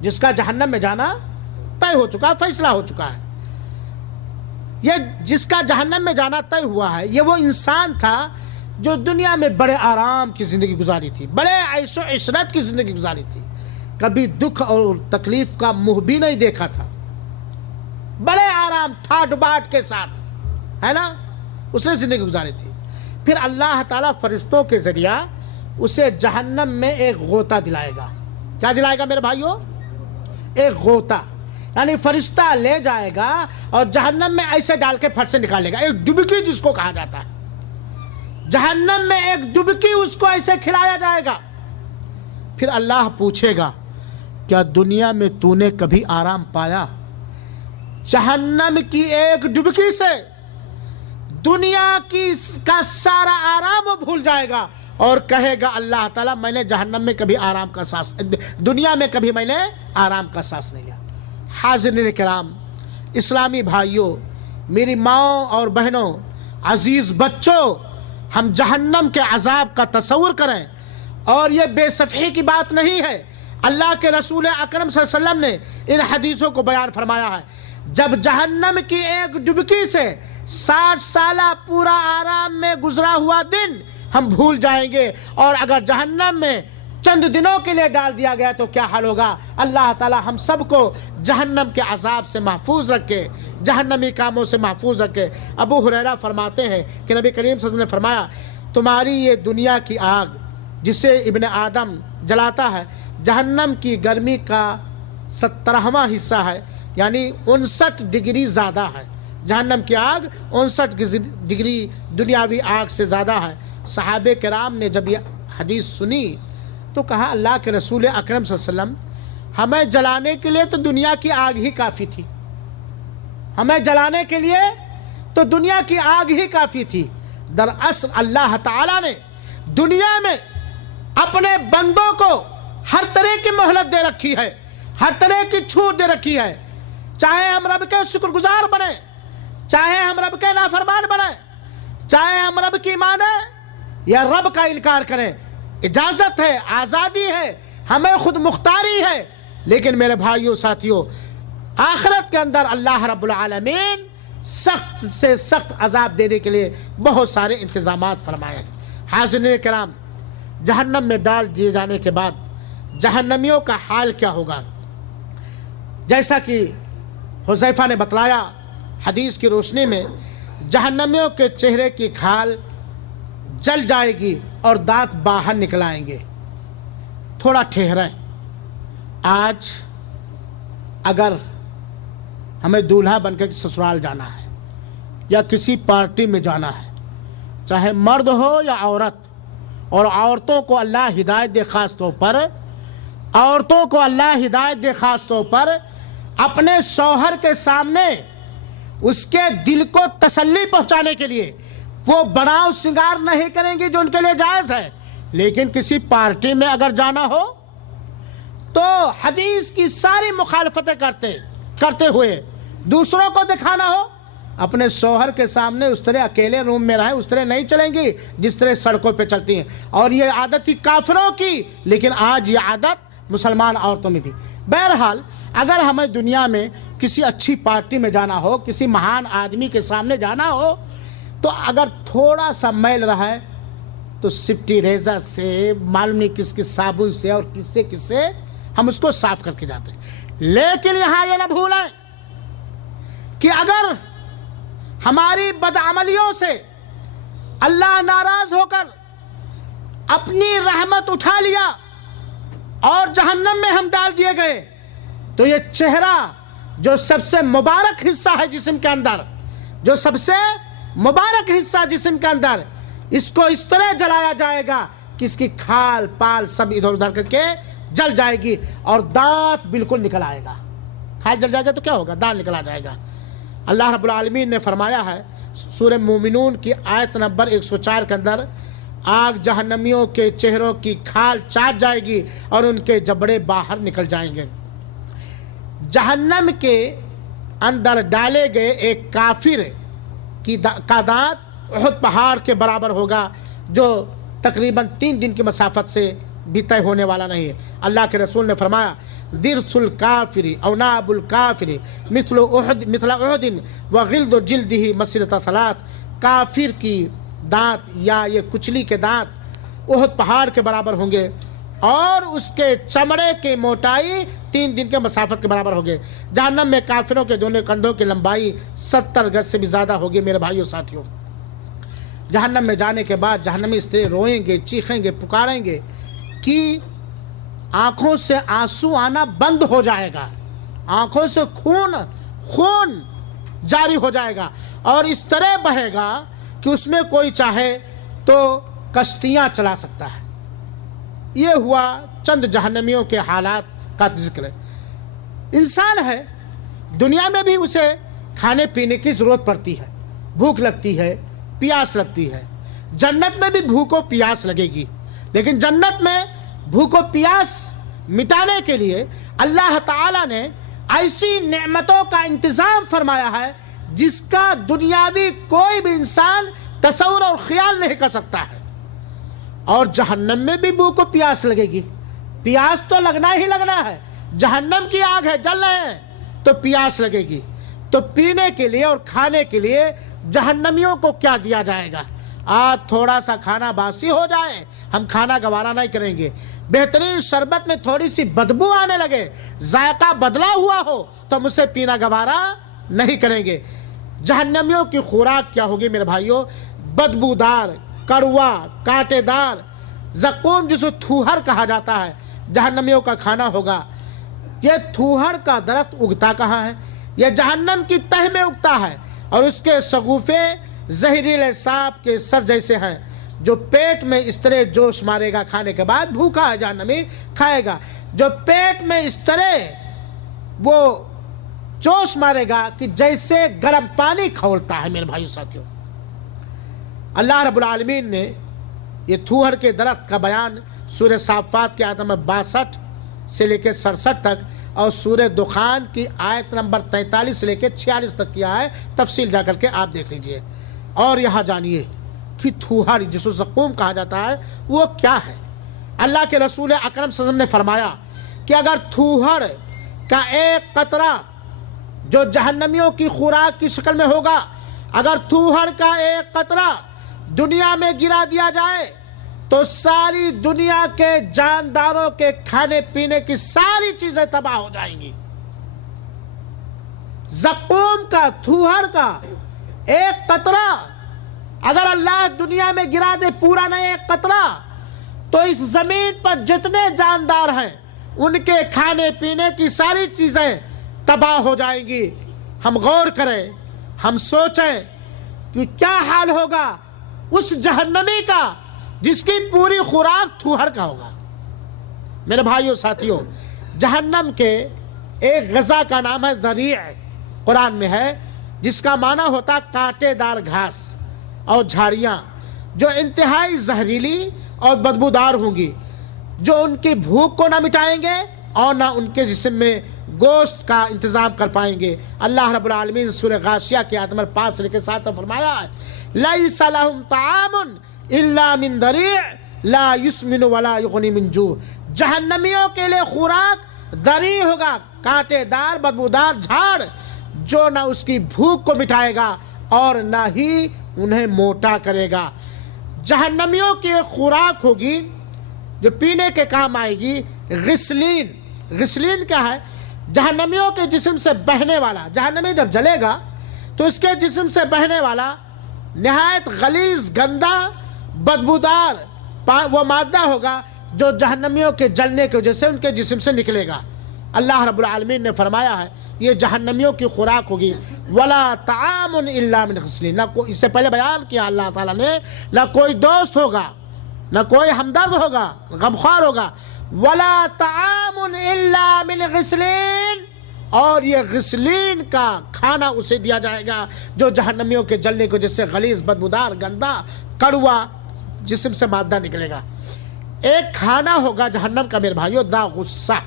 جس کا جہنم میں جانا طے ہو چکا ہے، فیصلہ ہو چکا ہے۔ یہ جس کا جہنم میں جانا طے ہوا ہے، یہ وہ انسان تھا جو دنیا میں بڑے آرام کی زندگی گزاری تھی، بڑے عیش و عشرت کی زندگی گزاری تھی، کبھی دکھ اور تکلیف کا منہ بھی نہیں دیکھا تھا، بڑے آرام ٹھاٹ باٹ کے ساتھ، ہے نا، اس نے زندگی گزاری تھی۔ پھر اللہ تعالیٰ فرشتوں کے ذریعہ اسے جہنم میں ایک غوطہ دلائے گا۔ کیا دلائے گا میرے بھائیوں؟ ایک غوطہ، یعنی فرشتہ لے جائے گا اور جہنم میں ایسے ڈال کے پھٹ سے نکالے گا، ایک ڈبکی جس کو کہا جاتا ہے، جہنم میں ایک ڈبکی اس کو ایسے کھلایا جائے گا۔ پھر اللہ پوچھے گا کیا دنیا میں تو نے کبھی آرام پایا؟ جہنم کی ایک ڈبکی سے دنیا کا سارا آرام وہ بھول جائے گا اور کہے گا اللہ تعالیٰ میں نے جہنم میں کبھی آرام کا سانس، دنیا میں کبھی میں نے آرام کا سانس نہیں لیا۔ حاضرین کرام، اسلامی بھائیوں، میری ماں اور بہنوں، عزیز بچوں، ہم جہنم کے عذاب کا تصور کریں، اور یہ بے صفحی کی بات نہیں ہے۔ اللہ کے رسول اکرم صلی اللہ علیہ وسلم نے ان حدیثوں کو بیان فرمایا ہے، جب جہنم کی ایک ڈبکی سے 60 سالہ پورا آرام میں گزرا ہوا دن ہم بھول جائیں گے، اور اگر جہنم میں چند دنوں کے لیے ڈال دیا گیا تو کیا حال ہوگا۔ اللہ تعالی ہم سب کو جہنم کے عذاب سے محفوظ رکھے، جہنمی کاموں سے محفوظ رکھے۔ ابو ہریرہ فرماتے ہیں کہ نبی کریم صلی اللہ علیہ وسلم نے فرمایا، تمہاری یہ دنیا کی آگ جسے ابن آدم جلاتا ہے، جہنم کی گرمی کا 17واں حصہ ہے، یعنی 59 ڈگری زیادہ ہے۔ جہنم کی آگ 59 ڈگری دنیاوی آگ سے زیادہ ہے۔ صحابہ کرام نے جب یہ حدیث سنی تو کہا اللہ کے رسول اکرم صلی اللہ علیہ وسلم، ہمیں جلانے کے لیے تو دنیا کی آگ ہی کافی تھی، ہمیں جلانے کے لیے تو دنیا کی آگ ہی کافی تھی۔ دراصل اللہ تعالیٰ نے دنیا میں اپنے بندوں کو ہر طرح کی مہلت دے رکھی ہے، ہر طرح کی چھوٹ دے رکھی ہے، چاہے ہم رب کے شکر گزار بنیں، چاہے ہم رب کے نافرمان بنیں، چاہے ہم رب کی مانیں یا رب کا انکار کریں، اجازت ہے، آزادی ہے، ہمیں خود مختاری ہے۔ لیکن میرے بھائیوں ساتھیوں، آخرت کے اندر اللہ رب العالمین سخت سے سخت عذاب دینے کے لیے بہت سارے انتظامات فرمائے ہیں۔ حاضرین کرام، جہنم میں ڈال دیے جانے کے بعد جہنمیوں کا حال کیا ہوگا؟ جیسا کہ حذیفہ نے بتلایا حدیث کی روشنی میں، جہنمیوں کے چہرے کی کھال جل جائے گی اور دانت باہر نکل آئیں گے۔ تھوڑا ٹھہریں، آج اگر ہمیں دولہا بن کے سسرال جانا ہے یا کسی پارٹی میں جانا ہے، چاہے مرد ہو یا عورت، اور عورتوں کو اللہ ہدایت دے، خاص طور پر عورتوں کو اللہ ہدایت دے خاص طور پر اپنے شوہر کے سامنے اس کے دل کو تسلی پہنچانے کے لیے وہ بناؤ سنگار نہیں کریں گی جو ان کے لیے جائز ہے، لیکن کسی پارٹی میں اگر جانا ہو تو حدیث کی ساری مخالفتیں کرتے ہوئے دوسروں کو دکھانا ہو، اپنے شوہر کے سامنے اس طرح اکیلے روم میں رہے، اس طرح نہیں چلیں گی جس طرح سڑکوں پہ چلتی ہیں۔ اور یہ عادت تھی کافروں کی، لیکن آج یہ عادت مسلمان عورتوں میں بھی۔ بہرحال اگر ہمیں دنیا میں کسی اچھی پارٹی میں جانا ہو، کسی مہان آدمی کے سامنے جانا ہو، تو اگر تھوڑا سا میل رہا ہے تو سپٹی ریزر سے، معلوم نہیں کس صابن سے اور کس سے ہم اس کو صاف کر کے جاتے ہیں۔ لیکن یہاں یہ نہ بھولیں کہ اگر ہماری بدعملیوں سے اللہ ناراض ہو کر اپنی رحمت اٹھا لیا اور جہنم میں ہم ڈال دیے گئے، تو یہ چہرہ جو سب سے مبارک حصہ ہے جسم کے اندر، جو سب سے مبارک حصہ جسم کے اندر، اس کو اس طرح جلایا جائے گا کہ اس کی کھال پال سب ادھر ادھر کر کے جل جائے گی اور دانت بالکل نکل آئے گا۔ کھال جل جائے گا تو کیا ہوگا؟ دانت نکل آ جائے گا۔ اللہ رب العالمین نے فرمایا ہے سورہ مومنون کی آیت نمبر 104 کے اندر، آگ جہنمیوں کے چہروں کی کھال چاٹ جائے گی اور ان کے جبڑے باہر نکل جائیں گے۔ جہنم کے اندر ڈالے گئے ایک کافر کا دانت احد پہاڑ کے برابر ہوگا، جو تقریباً 3 دن کی مسافت سے بھی طے ہونے والا نہیں ہے۔ اللہ کے رسول نے فرمایا، درس الکافر او ناب الکافر مثل احد وغلد جلدہ مسیرۃ ثلاث، کافر کی دانت یا یہ کچلی کے دانت احد پہاڑ کے برابر ہوں گے اور اس کے چمڑے کی موٹائی 3 دن کے مسافت کے برابر ہوگی۔ جہنم میں کافروں کے دونوں کندھوں کی لمبائی 70 گز سے بھی زیادہ ہوگی۔ میرے بھائیوں ساتھیوں، جہنم میں جانے کے بعد جہنمی اس طرح روئیں گے، چیخیں گے، پکاریں گے کہ آنکھوں سے آنسو آنا بند ہو جائے گا، آنکھوں سے خون جاری ہو جائے گا اور اس طرح بہے گا کہ اس میں کوئی چاہے تو کشتیاں چلا سکتا ہے۔ یہ ہوا چند جہنمیوں کے حالات کا ذکر ہے۔ انسان ہے، دنیا میں بھی اسے کھانے پینے کی ضرورت پڑتی ہے، بھوک لگتی ہے، پیاس لگتی ہے۔ جنت میں بھی بھوک و پیاس لگے گی، لیکن جنت میں بھوک و پیاس مٹانے کے لیے اللہ تعالی نے ایسی نعمتوں کا انتظام فرمایا ہے جس کا دنیاوی کوئی بھی انسان تصور اور خیال نہیں کر سکتا ہے۔ اور جہنم میں بھی بھوک و پیاس لگے گی، پیاس تو لگنا ہی لگنا ہے، جہنم کی آگ ہے، جل رہے ہیں تو پیاس لگے گی۔ تو پینے کے لیے اور کھانے کے لیے جہنمیوں کو کیا دیا جائے گا؟ آج تھوڑا سا کھانا باسی ہو جائے ہم کھانا گوارا نہیں کریں گے، بہترین شربت میں تھوڑی سی بدبو آنے لگے، ذائقہ بدلا ہوا ہو تو ہم اسے پینا گوارا نہیں کریں گے۔ جہنمیوں کی خوراک کیا ہوگی میرے بھائیوں؟ بدبودار، کڑوا، کانٹے دار، زقوم جسے تھوہر کہا جاتا ہے، جہنمیوں کا کھانا ہوگا۔ یہ تھوہر کا درخت اگتا کہاں ہے؟ یہ جہنم کی تہ میں اگتا ہے اور اس کے شگوفے زہریلے سانپ کے سر جیسے ہیں، جو پیٹ میں اس طرح جوش مارے گا کھانے کے بعد، بھوکا ہے جہنمی کھائے گا، جو پیٹ میں اس طرح وہ جوش مارے گا کہ جیسے گرم پانی کھولتا ہے۔ میرے بھائیو ساتھیوں، اللہ رب العالمین نے یہ تھوہر کے درخت کا بیان سورہ صافات کی آیت نمبر 62 سے لے کے 67 تک اور سورہ دخان کی آیت نمبر 43 سے لے کے 46 تک کیا ہے، تفصیل جا کر کے آپ دیکھ لیجئے۔ اور یہاں جانیے کہ تھوہر جس کو زقوم کہا جاتا ہے وہ کیا ہے۔ اللہ کے رسول اکرم صلی اللہ علیہ وسلم نے فرمایا کہ اگر تھوہر کا ایک قطرہ جو جہنمیوں کی خوراک کی شکل میں ہوگا، اگر تھوہر کا ایک قطرہ دنیا میں گرا دیا جائے تو ساری دنیا کے جانداروں کے کھانے پینے کی ساری چیزیں تباہ ہو جائیں گی۔ زقوم کا، تھوہر کا ایک قطرہ اگر اللہ دنیا میں گرا دے، پورا نہیں ایک قطرہ، تو اس زمین پر جتنے جاندار ہیں ان کے کھانے پینے کی ساری چیزیں تباہ ہو جائیں گی۔ ہم غور کریں، ہم سوچیں کہ کیا حال ہوگا اس جہنمی کا جس کی پوری خوراک تھوہر کا ہوگا۔ میرے بھائیو ساتھیوں، جہنم کے ایک غذا کا نام ہے ذریع، قرآن میں ہے، جس کا معنی ہوتا کانٹے دار گھاس اور جھاڑیاں جو انتہائی زہریلی اور بدبودار ہوں گی، جو ان کی بھوک کو نہ مٹائیں گے اور نہ ان کے جسم میں گوشت کا انتظام کر پائیں گے۔ اللہ رب العالمین سورہ غاشیہ کی آیت نمبر 5 سے لے کے 7 میں فرمایا ہے لَيْسَ لَهُمْ طَعَامٌ إِلَّا مِنْ ضَرِيعٍ لَا يُسْمِنُ وَلَا يُغْنِي مِنْ جُوعٍ۔ جہنمیوں کے لیے خوراک ذریع ہوگا، کانٹے دار بدبودار جھاڑ جو نہ اس کی بھوک کو مٹائے گا اور نہ ہی انہیں موٹا کرے گا۔ جہنمیوں کی ایک خوراک ہوگی جو پینے کے کام آئے گی، غسلین۔ غسلین کیا ہے؟ جہنمیوں کے جسم سے بہنے والا، جہنمی جب جلے گا تو اس کے جسم سے بہنے والا نہایت غلیظ، گندا، بدبودار وہ مادہ ہوگا جو جہنمیوں کے جلنے کی وجہ سے ان کے جسم سے نکلے گا۔ اللہ رب العالمین نے فرمایا ہے یہ جہنمیوں کی خوراک ہوگی۔ وَلَا طَعَامٌ إِلَّا مِنْ غِسْلِينَ، اس سے پہلے بیان کیا اللہ تعالیٰ نے، نہ کوئی دوست ہوگا، نہ کوئی ہمدرد ہوگا، غمخوار ہوگا۔ وَلَا طَعَامٌ إِلَّا مِنْ غِسْلِينَ، اور یہ غسلین کا کھانا اسے دیا جائے گا جو جہنمیوں کے جلنے کو، جس سے غلیظ، بدبودار، گندا، کڑوا جسم سے مادہ نکلے گا۔ ایک کھانا ہوگا جہنم کا میرے بھائیو، ذا غصہ۔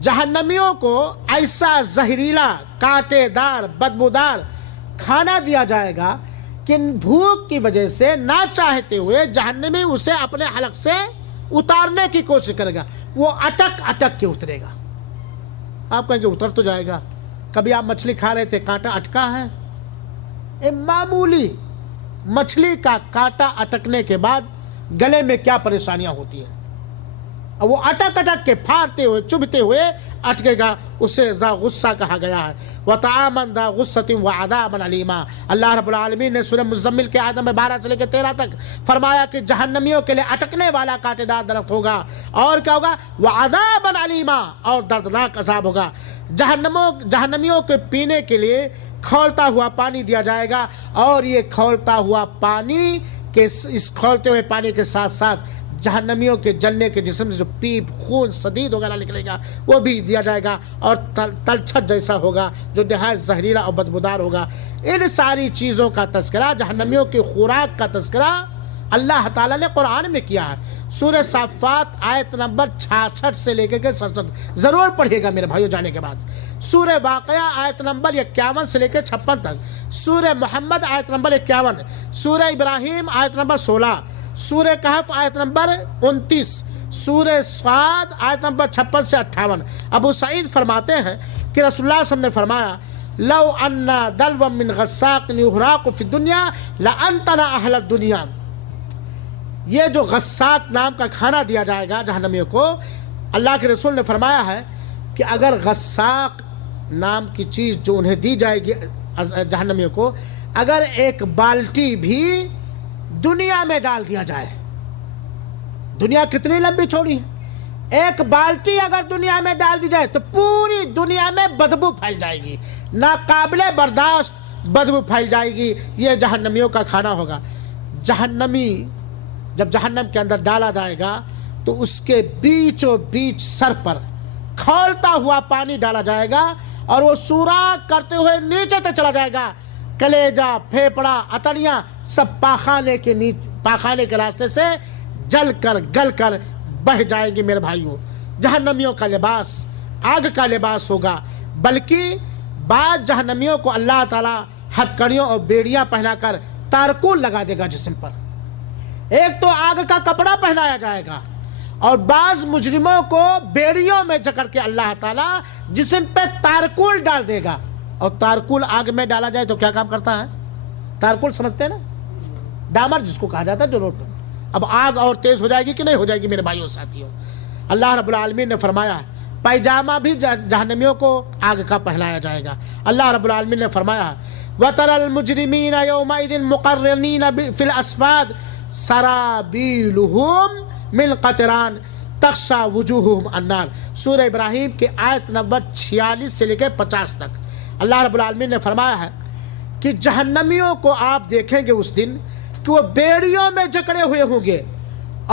جہنمیوں کو ایسا زہریلا، کانٹے دار، بدبودار کھانا دیا جائے گا کہ بھوک کی وجہ سے نہ چاہتے ہوئے جہنمی اسے اپنے حلق سے اتارنے کی کوشش کرے گا، وہ اٹک اٹک کے اترے گا۔ آپ کہیں گے اتر تو جائے گا، کبھی آپ مچھلی کھا رہے تھے، کانٹا اٹکا ہے؟ معمولی مچھلی کا کانٹا اٹکنے کے بعد گلے میں کیا پریشانیاں ہوتی ہیں، اور وہ اٹک اٹک کے پھاڑتے ہوئے، چبھتے ہوئے اٹکے گا، اسے ذا غصہ کہا گیا ہے۔ وَطَعَامًا ذَا غُصَّةٍ وَعَذَابًا أَلِيمًا۔ اللہ رب العالمین نے سورہ مزمل کے آیت نمبر 12 سے لے کے 13 تک فرمایا کہ جہنمیوں کے لیے اٹکنے والا کانٹے دار درخت ہوگا، اور کیا ہوگا؟ وَعَذَابًا أَلِيمًا، اور دردناک عذاب ہوگا۔ جہنمیوں کے پینے کے لیے کھولتا ہوا پانی دیا جائے گا، اور یہ کھولتا ہوا پانی کے، اس کھولتے ہوئے پانی کے ساتھ ساتھ جہنمیوں کے جلنے کے جسم سے جو پیپ، خون، صدید وغیرہ نکلے گا وہ بھی دیا جائے گا، اور تلچھٹ جیسا ہوگا جو نہایت زہریلا اور بدبودار ہوگا۔ ان ساری چیزوں کا تذکرہ، جہنمیوں کی خوراک کا تذکرہ اللہ تعالیٰ نے قرآن میں کیا ہے۔ سورہ صافات آیت نمبر 66 سے لے کے 67 ضرور پڑھیے گا میرے بھائیو جانے کے بعد۔ سورہ واقعہ آیت نمبر 51 سے لے کے 56 تک، سورہ محمد آیت نمبر 51، سورہ ابراہیم آیت نمبر 16، سورہ کہف آیت نمبر 29، سورہ صاد آیت نمبر 56 سے 58۔ ابو سعید فرماتے ہیں کہ رسول اللہ صلی اللہ علیہ وسلم نے فرمایا لو ان دلوا من غساق یحراق فی الدنیا لانتنا اہل الدنیا۔ یہ جو غساق نام کا کھانا دیا جائے گا جہنمیوں کو، اللہ کے رسول نے فرمایا ہے کہ اگر غساق نام کی چیز جو انہیں دی جائے گی جہنمیوں کو، اگر ایک بالٹی بھی دنیا میں ڈال دیا جائے، دنیا کتنی لمبی چوڑی ہے، ایک بالٹی اگر دنیا میں ڈال دی جائے تو پوری دنیا میں بدبو پھیل جائے گی، ناقابل برداشت بدبو پھیل جائے گی۔ یہ جہنمیوں کا کھانا ہوگا۔ جہنمی جب جہنم کے اندر ڈالا جائے گا تو اس کے بیچوں بیچ سر پر کھولتا ہوا پانی ڈالا جائے گا، اور وہ سوراخ کرتے ہوئے نیچے تک چلا جائے گا. کلیجا، پھیپڑا، اتڑیاں سب پاخانے کے راستے سے جل کر گل کر بہ جائیں گی. میرے بھائیوں، جہنمیوں کا لباس آگ کا لباس ہوگا، بلکہ بعض جہنمیوں کو اللہ تعالیٰ ہتھکڑیوں اور بیڑیاں پہنا کر تارکول لگا دے گا جسم پر. ایک تو آگ کا کپڑا پہنایا جائے گا، اور بعض مجرموں کو بیڑیوں میں جکڑ کے اللہ تعالیٰ جسم پہ تارکول ڈال دے گا. اور تارکول آگ میں ڈالا جائے تو کیا کام کرتا ہے؟ تارکول سمجھتے ہیں نا، ڈامر جس کو کہا جاتا ہے جو روڈ پر. اب آگ اور تیز ہو جائے گی کہ نہیں ہو جائے گی میرے بھائیوں ساتھیوں؟ اللہ رب العالمین نے فرمایا پائجامہ بھی جہنمیوں کو آگ کا پہنایا جائے گا. اللہ رب العالمین نے فرمایا وَتَرَى الْمُجْرِمِينَ يَوْمَئِذٍ مُقَرَّنِينَ فِي الْأَصْفَادِ سَرَابِيلُهُمْ مِنْ قَطِرَانٍ تَغْشَىٰ وُجُوهُهُمْ النَّارُ. سورہ ابراہیم کے آیت نمبر 46 سے لے کے 50 تک اللہ رب العالمین نے فرمایا ہے کہ جہنمیوں کو آپ دیکھیں گے اس دن کہ وہ بیڑیوں میں جکڑے ہوئے ہوں گے،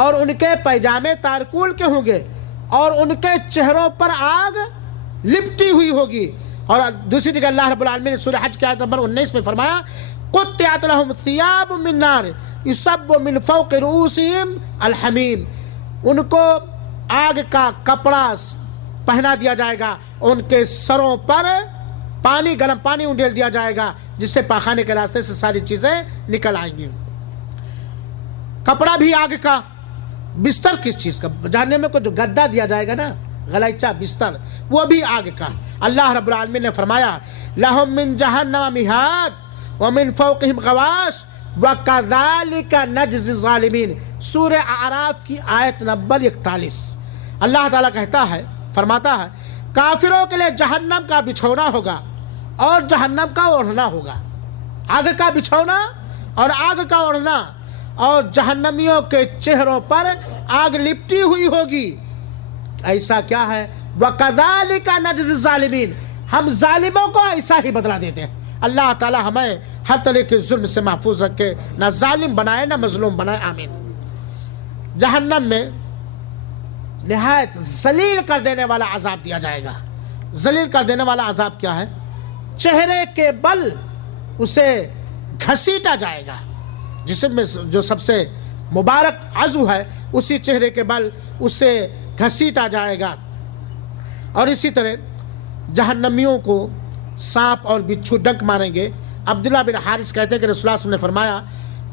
اور ان کے پیجامے تارکول کے ہوں گے، اور ان کے چہروں پر آگ لپٹی ہوئی ہوگی. اور دوسری جگہ اللہ رب العالمین نے سورہ حج کی آیت نمبر 19 میں فرمایا قُطِّعَتْ لَهُمْ ثِيَابٌ مِّن نَّارٍ يُصَبُّ مِّن فَوْقِ رُؤُوسِهِمْ الْحَمِيمُ. ان کو آگ کا کپڑا پہنا دیا جائے گا، ان کے سروں پر گرم پانی انڈیل دیا جائے گا، جس سے پاخانے کے راستے سے ساری چیزیں نکل آئیں گی. کپڑا بھی آگ کا. بستر کس چیز کا؟ جہنم کو جو گدا دیا جائے گا نا، غلیچہ بستر، وہ بھی آگ کا. اللہ رب العالمین نے فرمایا لَهُم مِّن جَهَنَّمَ مِهَادٌ وَمِن فَوْقِهِمْ غَوَاشٍ وَكَذَلِكَ نَجْزِي الظَّالِمِينَ. سورہ اعراف کی آیت نمبر 41 اللہ تعالیٰ کہتا ہے، فرماتا ہے کافروں کے لیے جہنم کا بچھونا ہوگا اور جہنم کا اوڑھنا ہوگا. آگ کا بچھونا اور آگ کا اوڑھنا، اور جہنمیوں کے چہروں پر آگ لپٹی ہوئی ہوگی. ایسا کیا ہے؟ وَكَذَلِكَ نَجْزِي الظَّالِمِينَ. ہم ظالموں کو ایسا ہی بدلہ دیتے ہیں. اللہ تعالی ہمیں ہر طرح کے ظلم سے محفوظ رکھے، نہ ظالم بنائے نہ مظلوم بنائے. آمین. جہنم میں نہایت ذلیل کر دینے والا عذاب دیا جائے گا. ذلیل کر دینے والا عذاب کیا ہے؟ چہرے کے بل اسے گھسیٹا جائے گا. جسم میں جو سب سے مبارک عضو ہے اسی چہرے کے بل اسے گھسیٹا جائے گا. اور اسی طرح جہنمیوں کو سانپ اور بچھو ڈنک ماریں گے. عبداللہ بن حارث کہتے ہیں کہ رسول اللہ صلی اللہ علیہ وسلم نے فرمایا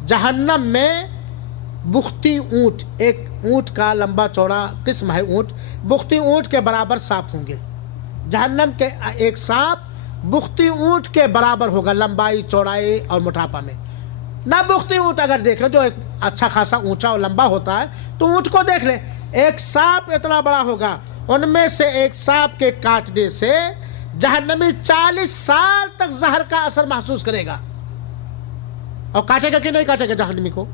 جہنم میں بختی اونٹ، ایک اونٹ کا لمبا چوڑا قسم ہے اونٹ، بختی اونٹ کے برابر سانپ ہوں گے. جہنم کے ایک سانپ بختی اونٹ کے برابر ہوگا لمبائی، چوڑائی اور موٹاپا میں. نہ بختی اونٹ اگر دیکھیں جو ایک اچھا خاصا اونچا اور لمبا ہوتا ہے تو اونٹ کو دیکھ لیں، ایک سانپ اتنا بڑا ہوگا. ان میں سے ایک سانپ کے کاٹنے سے جہنمی 40 سال تک زہر کا اثر محسوس کرے گا. اور کاٹے گا کہ نہیں کاٹے گا جہنمی کو؟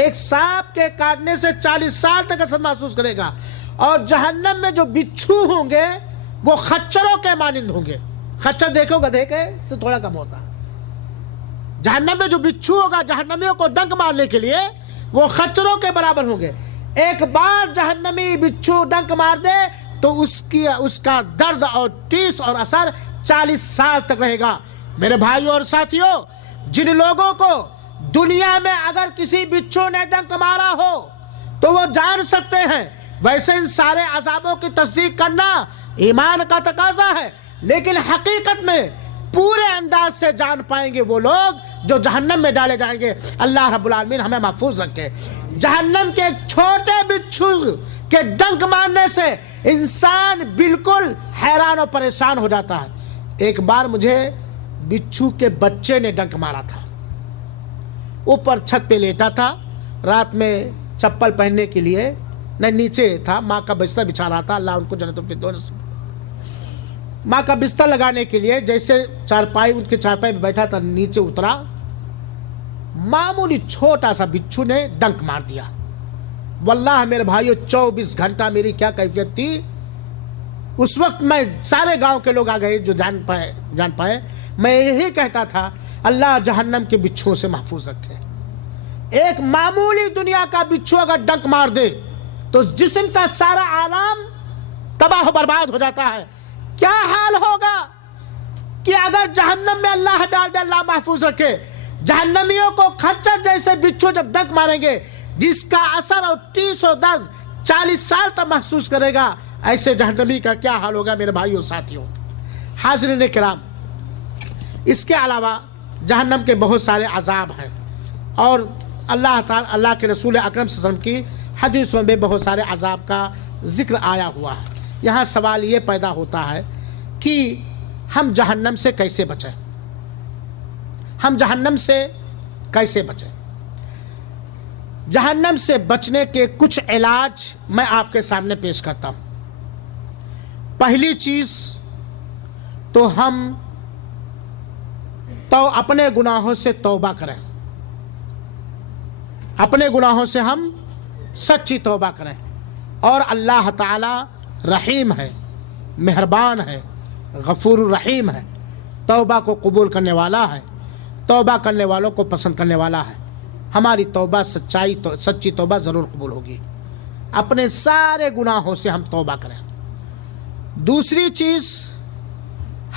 ایک سانپ کے کاٹنے سے 40 سال تک اثر محسوس کرے گا. اور جہنم میں جو بچھو ہوں گے وہ خچروں کے مانند ہوں گے. خچر دیکھو گدھے کے سے تھوڑا کم ہوتا ہے. جہنم میں جو بچھو ہوگا جہنمیوں کو ڈنک مارنے کے لیے وہ خچروں کے برابر ہوں گے. ایک بار جہنمی بچھو ڈنک مار دے تو اس کا درد اور ٹیس اور اثر 40 سال تک رہے گا. میرے بھائیوں اور ساتھیوں، جن لوگوں کو دنیا میں اگر کسی بچھو نے ڈنک مارا ہو تو وہ جان سکتے ہیں. ویسے ان سارے عذابوں کی تصدیق کرنا ایمان کا تقاضا ہے، لیکن حقیقت میں پورے انداز سے جان پائیں گے وہ لوگ جو جہنم میں ڈالے جائیں گے. اللہ رب العالمین ہمیں محفوظ رکھے. جہنم کے ایک چھوٹے بچھو کے ڈنک مارنے سے انسان بالکل حیران اور پریشان ہو جاتا ہے. ایک بار مجھے بچھو کے بچے نے ڈنک مارا تھا. اوپر چھت پہ لیٹا تھا، رات میں چپل پہننے کے لیے نیچے تھا، ماں کا بستر بچھا رہا تھا، اللہ ان کو جنت الفردوس. ماں کا بستر لگانے کے لیے جیسے چارپائی ان کے چارپائی پہ بیٹھا تھا نیچے اترا، معمولی چھوٹا سا بچھو نے ڈنک مار دیا. واللہ میرے بھائیو 24 گھنٹہ میری کیا کیفیت تھی. اس وقت میں سارے گاؤں کے لوگ آ گئے جو جان پائے. میں یہی کہتا تھا اللہ جہنم کے بچھوؤں سے محفوظ رکھے. ایک معمولی دنیا کا بچھو اگر ڈنک مار دے تو جسم کا سارا عالم تباہ و برباد ہو جاتا ہے. کیا حال ہوگا کہ اگر جہنم میں اللہ ڈال دے، اللہ محفوظ رکھے، جہنمیوں کو کھچر جیسے بچھو جب دنک ماریں گے جس کا اثر اور 30 و درد 40 سال تک محسوس کرے گا، ایسے جہنمی کا کیا حال ہوگا میرے بھائیوں ساتھیوں۔ حاضرین کرام، اس کے علاوہ جہنم کے بہت سارے عذاب ہیں، اور اللہ تعالی اللہ کے رسول اکرم صلی اللہ علیہ وسلم کی حدیثوں میں بہت سارے عذاب کا ذکر آیا ہوا ہے۔ یہاں سوال یہ پیدا ہوتا ہے کہ ہم جہنم سے کیسے بچیں، ہم جہنم سے کیسے بچیں۔ جہنم سے بچنے کے کچھ علاج میں آپ کے سامنے پیش کرتا ہوں۔ پہلی چیز تو ہم تو اپنے گناہوں سے توبہ کریں، اپنے گناہوں سے ہم سچی توبہ کریں، اور اللہ تعالی رحیم ہے، مہربان ہے، غفور الرحیم ہے، توبہ کو قبول کرنے والا ہے، توبہ کرنے والوں کو پسند کرنے والا ہے۔ ہماری توبہ سچی توبہ ضرور قبول ہوگی۔ اپنے سارے گناہوں سے ہم توبہ کریں۔ دوسری چیز،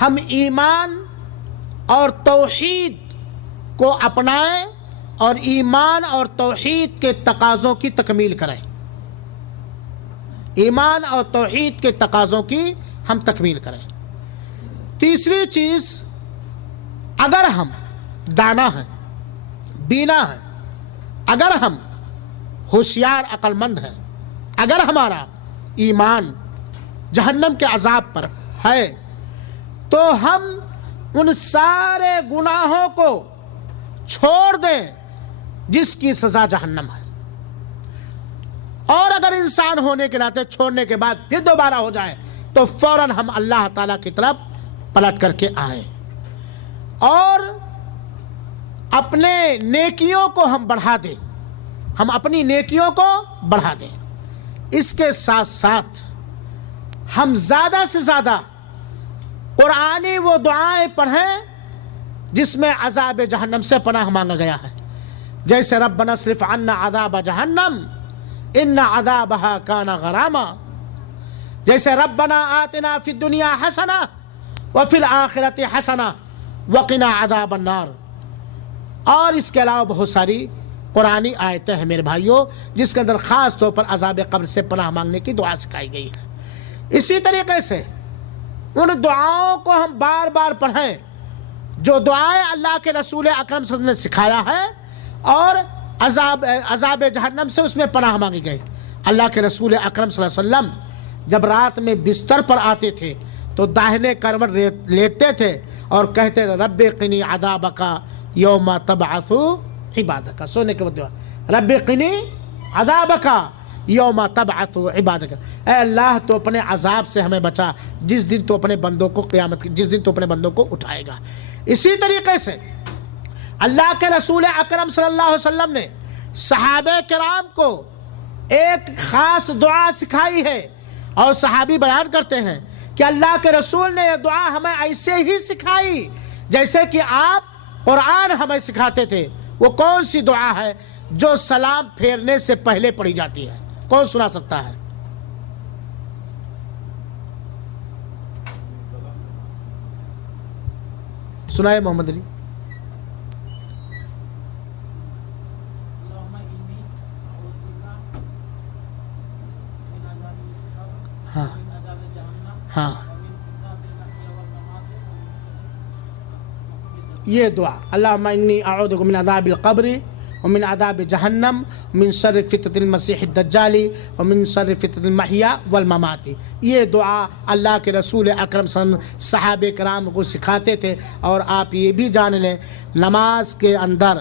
ہم ایمان اور توحید کو اپنائیں اور ایمان اور توحید کے تقاضوں کی تکمیل کریں۔ ایمان اور توحید کے تقاضوں کی ہم تکمیل کریں۔ تیسری چیز، اگر ہم دانا ہیں، بینا ہیں، اگر ہم ہوشیار عقل مند ہیں، اگر ہمارا ایمان جہنم کے عذاب پر ہے، تو ہم ان سارے گناہوں کو چھوڑ دیں جس کی سزا جہنم ہے، اور اگر انسان ہونے کے ناطے چھوڑنے کے بعد پھر دوبارہ ہو جائے تو فوراً ہم اللہ تعالیٰ کی طرف پلٹ کر کے آئیں، اور اپنے نیکیوں کو ہم بڑھا دیں، ہم اپنی نیکیوں کو بڑھا دیں۔ اس کے ساتھ ساتھ ہم زیادہ سے زیادہ قرآنی وہ دعائیں پڑھیں جس میں عذاب جہنم سے پناہ مانگا گیا ہے، جیسے ربنا اصرف عنا عذاب جہنم ان عذابها کان غراما، جیسے ربنا آتنا فی الدنیا حسنہ وفی الآخرۃ حسنہ وقنا عذاب النار۔ اور اس کے علاوہ بہت ساری قرآنی آیتیں ہیں میرے بھائیوں جس کے اندر خاص طور پر عذاب قبر سے پناہ مانگنے کی دعا سکھائی گئی ہے۔ اسی طریقے سے ان دعاؤں کو ہم بار بار پڑھیں جو دعائیں اللہ کے رسول اکرم صلی اللہ علیہ وسلم نے سکھایا ہے، اور عذاب جہنم سے اس میں پناہ مانگی گئی۔ اللہ کے رسول اکرم صلی اللہ علیہ وسلم جب رات میں بستر پر آتے تھے تو داہنے کروٹ لیٹتے تھے اور کہتے تھے رب قنی عذابک یوم تبعث عبادک، سونے کے وقت رب قنی عذابک یوم تبعث عبادک، اے اللہ تو اپنے عذاب سے ہمیں بچا جس دن تو اپنے بندوں کو جس دن تو اپنے بندوں کو اٹھائے گا۔ اسی طریقے سے اللہ کے رسول اکرم صلی اللہ علیہ وسلم نے صحابہ کرام کو ایک خاص دعا سکھائی ہے، اور صحابی بیان کرتے ہیں کہ اللہ کے رسول نے یہ دعا ہمیں ایسے ہی سکھائی جیسے کہ آپ قرآن ہمیں سکھاتے تھے۔ وہ کون سی دعا ہے جو سلام پھیرنے سے پہلے پڑھی جاتی ہے؟ کون سنا سکتا ہے؟ سنائے محمد علی۔ ہاں ہاں، یہ دعا اللہم انی اعوذ بک من عذاب القبر ومن عذاب جہنم ومن شر فتنة المسیح الدجال ومن شر فتنة المحیا والممات، یہ دعا اللہ کے رسول اکرم صلی اللہ علیہ وسلم صحابہ کرام کو سکھاتے تھے۔ اور آپ یہ بھی جان لیں نماز کے اندر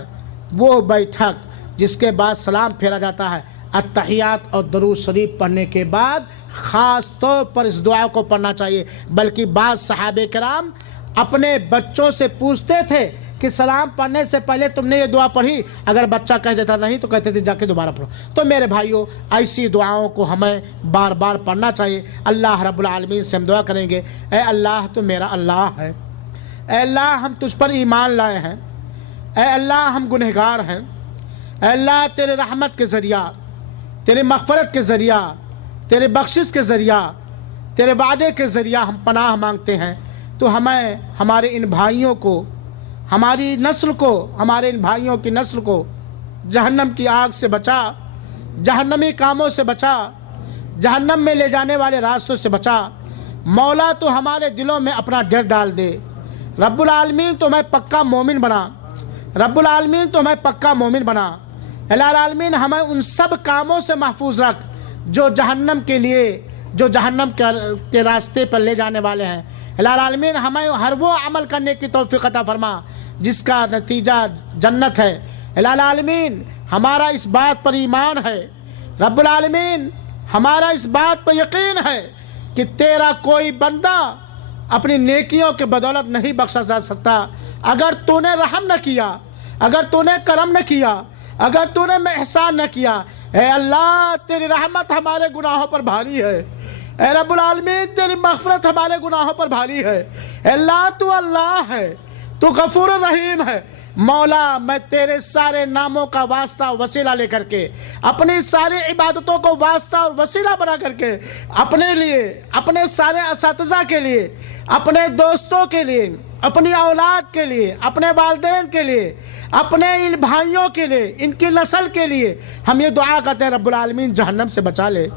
وہ بیٹھک جس کے بعد سلام پھیرا جاتا ہے، اتحیات اور درود شریف پڑھنے کے بعد خاص طور پر اس دعا کو پڑھنا چاہیے۔ بلکہ بعض صحابہ کرام اپنے بچوں سے پوچھتے تھے کہ سلام پڑھنے سے پہلے تم نے یہ دعا پڑھی؟ اگر بچہ کہہ دیتا نہیں تو کہتے تھے جا کے دوبارہ پڑھو۔ تو میرے بھائیوں ایسی دعاؤں کو ہمیں بار بار پڑھنا چاہیے۔ اللہ رب العالمین سے ہم دعا کریں گے، اے اللہ تو میرا اللہ ہے، اے اللہ ہم تجھ پر ایمان لائے ہیں، اے اللہ ہم گنہگار ہیں، اے اللہ تیرے رحمت کے ذریعہ، تیرے مغفرت کے ذریعہ، تیرے بخشش کے ذریعہ تیرے وعدے کے ذریعہ ہم پناہ مانگتے ہیں، تو ہمیں ہمارے ان بھائیوں کو، ہماری نسل کو، ہمارے ان بھائیوں کی نسل کو جہنم کی آگ سے بچا، جہنمی کاموں سے بچا، جہنم میں لے جانے والے راستوں سے بچا۔ مولا تو ہمارے دلوں میں اپنا ڈر ڈال دے۔ رب العالمین تو میں پکا مومن بنا، رب العالمین تو میں پکا مومن بنا۔ الہ العالمین ہمیں ان سب کاموں سے محفوظ رکھ جو جہنم کے لیے، جو جہنم کے راستے پر لے جانے والے ہیں۔ الہ العالمین ہمیں ہر وہ عمل کرنے کی توفیق عطا فرما جس کا نتیجہ جنت ہے۔ الہ العالمین ہمارا اس بات پر ایمان ہے، رب العالمین ہمارا اس بات پر یقین ہے کہ تیرا کوئی بندہ اپنی نیکیوں کے بدولت نہیں بخشا جا سکتا۔ اگر تو نے رحم نہ کیا، اگر تو نے کرم نہ کیا، اگر تو نے احسان نہ کیا، اے اللہ تیری رحمت ہمارے گناہوں پر بھاری ہے، اے رب العالمین تیری مغفرت ہمارے گناہوں پر بھاری ہے۔ اے اللہ ہے، تو غفور الرحیم ہے۔ مولا میں تیرے سارے ناموں کا واسطہ وسیلہ لے کر کے، اپنی ساری عبادتوں کو واسطہ اور وسیلہ بنا کر کے، اپنے لیے، اپنے سارے اساتذہ کے لیے، اپنے دوستوں کے لیے، اپنی اولاد کے لیے، اپنے والدین کے لیے، اپنے ان بھائیوں کے لیے، ان کی نسل کے لیے ہم یہ دعا کرتے ہیں رب العالمین جہنم سے بچا لے،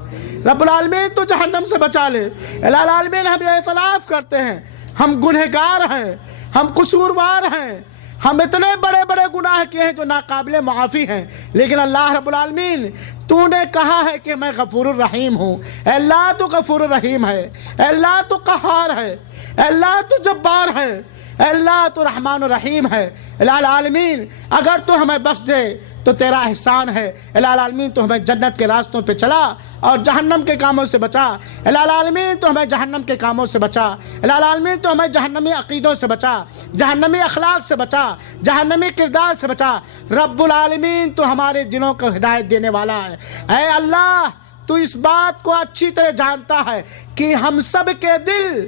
رب العالمین تو جہنم سے بچا لے۔ الہ العالمین ہم یہ اعتراف کرتے ہیں ہم گنہگار ہیں، ہم قصوروار ہیں، ہم اتنے بڑے بڑے گناہ کیے ہیں جو ناقابل معافی ہیں، لیکن اللہ رب العالمین تو نے کہا ہے کہ میں غفور الرحیم ہوں۔ اے اللہ تو غفور الرحیم ہے، اے اللہ تو قہار ہے، اے اللہ تو جبار ہے، اے اللہ تو رحمان الرحیم ہے۔ الہ العالمین اگر تو ہمیں بخش دے تو تیرا احسان ہے۔ الہ العالمین تو ہمیں جنت کے راستوں پہ چلا اور جہنم کے کاموں سے بچا۔ الہ العالمین تو ہمیں جہنم کے کاموں سے بچا۔ الہ العالمین تو ہمیں جہنمی عقیدوں سے بچا، جہنمی اخلاق سے بچا، جہنمی کردار سے بچا۔ رب العالمین تو ہمارے دلوں کو ہدایت دینے والا ہے۔ اے اللہ تو اس بات کو اچھی طرح جانتا ہے کہ ہم سب کے دل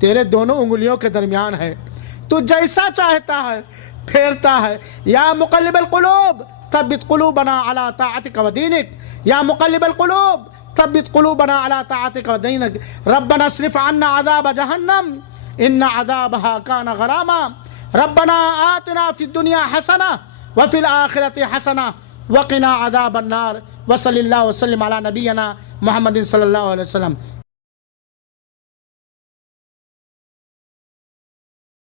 تیرے دونوں انگلیوں کے درمیان ہے، تو جیسا چاہتا ہے پھیرتا ہے۔ یا مقلب القلوب ثبت قلوبنا على طاعتك ودينك، یا مقلب القلوب ثبت قلوبنا على طاعتك ودينك۔ ربنا اصرف عنا عذاب جهنم ان عذابها كان غراما، ربنا آتنا في الدنيا حسنة وفي الآخرة حسنة وقنا عذاب النار۔ وصلی اللہ وسلم علی نبینا محمد صلی اللہ علیہ وسلم۔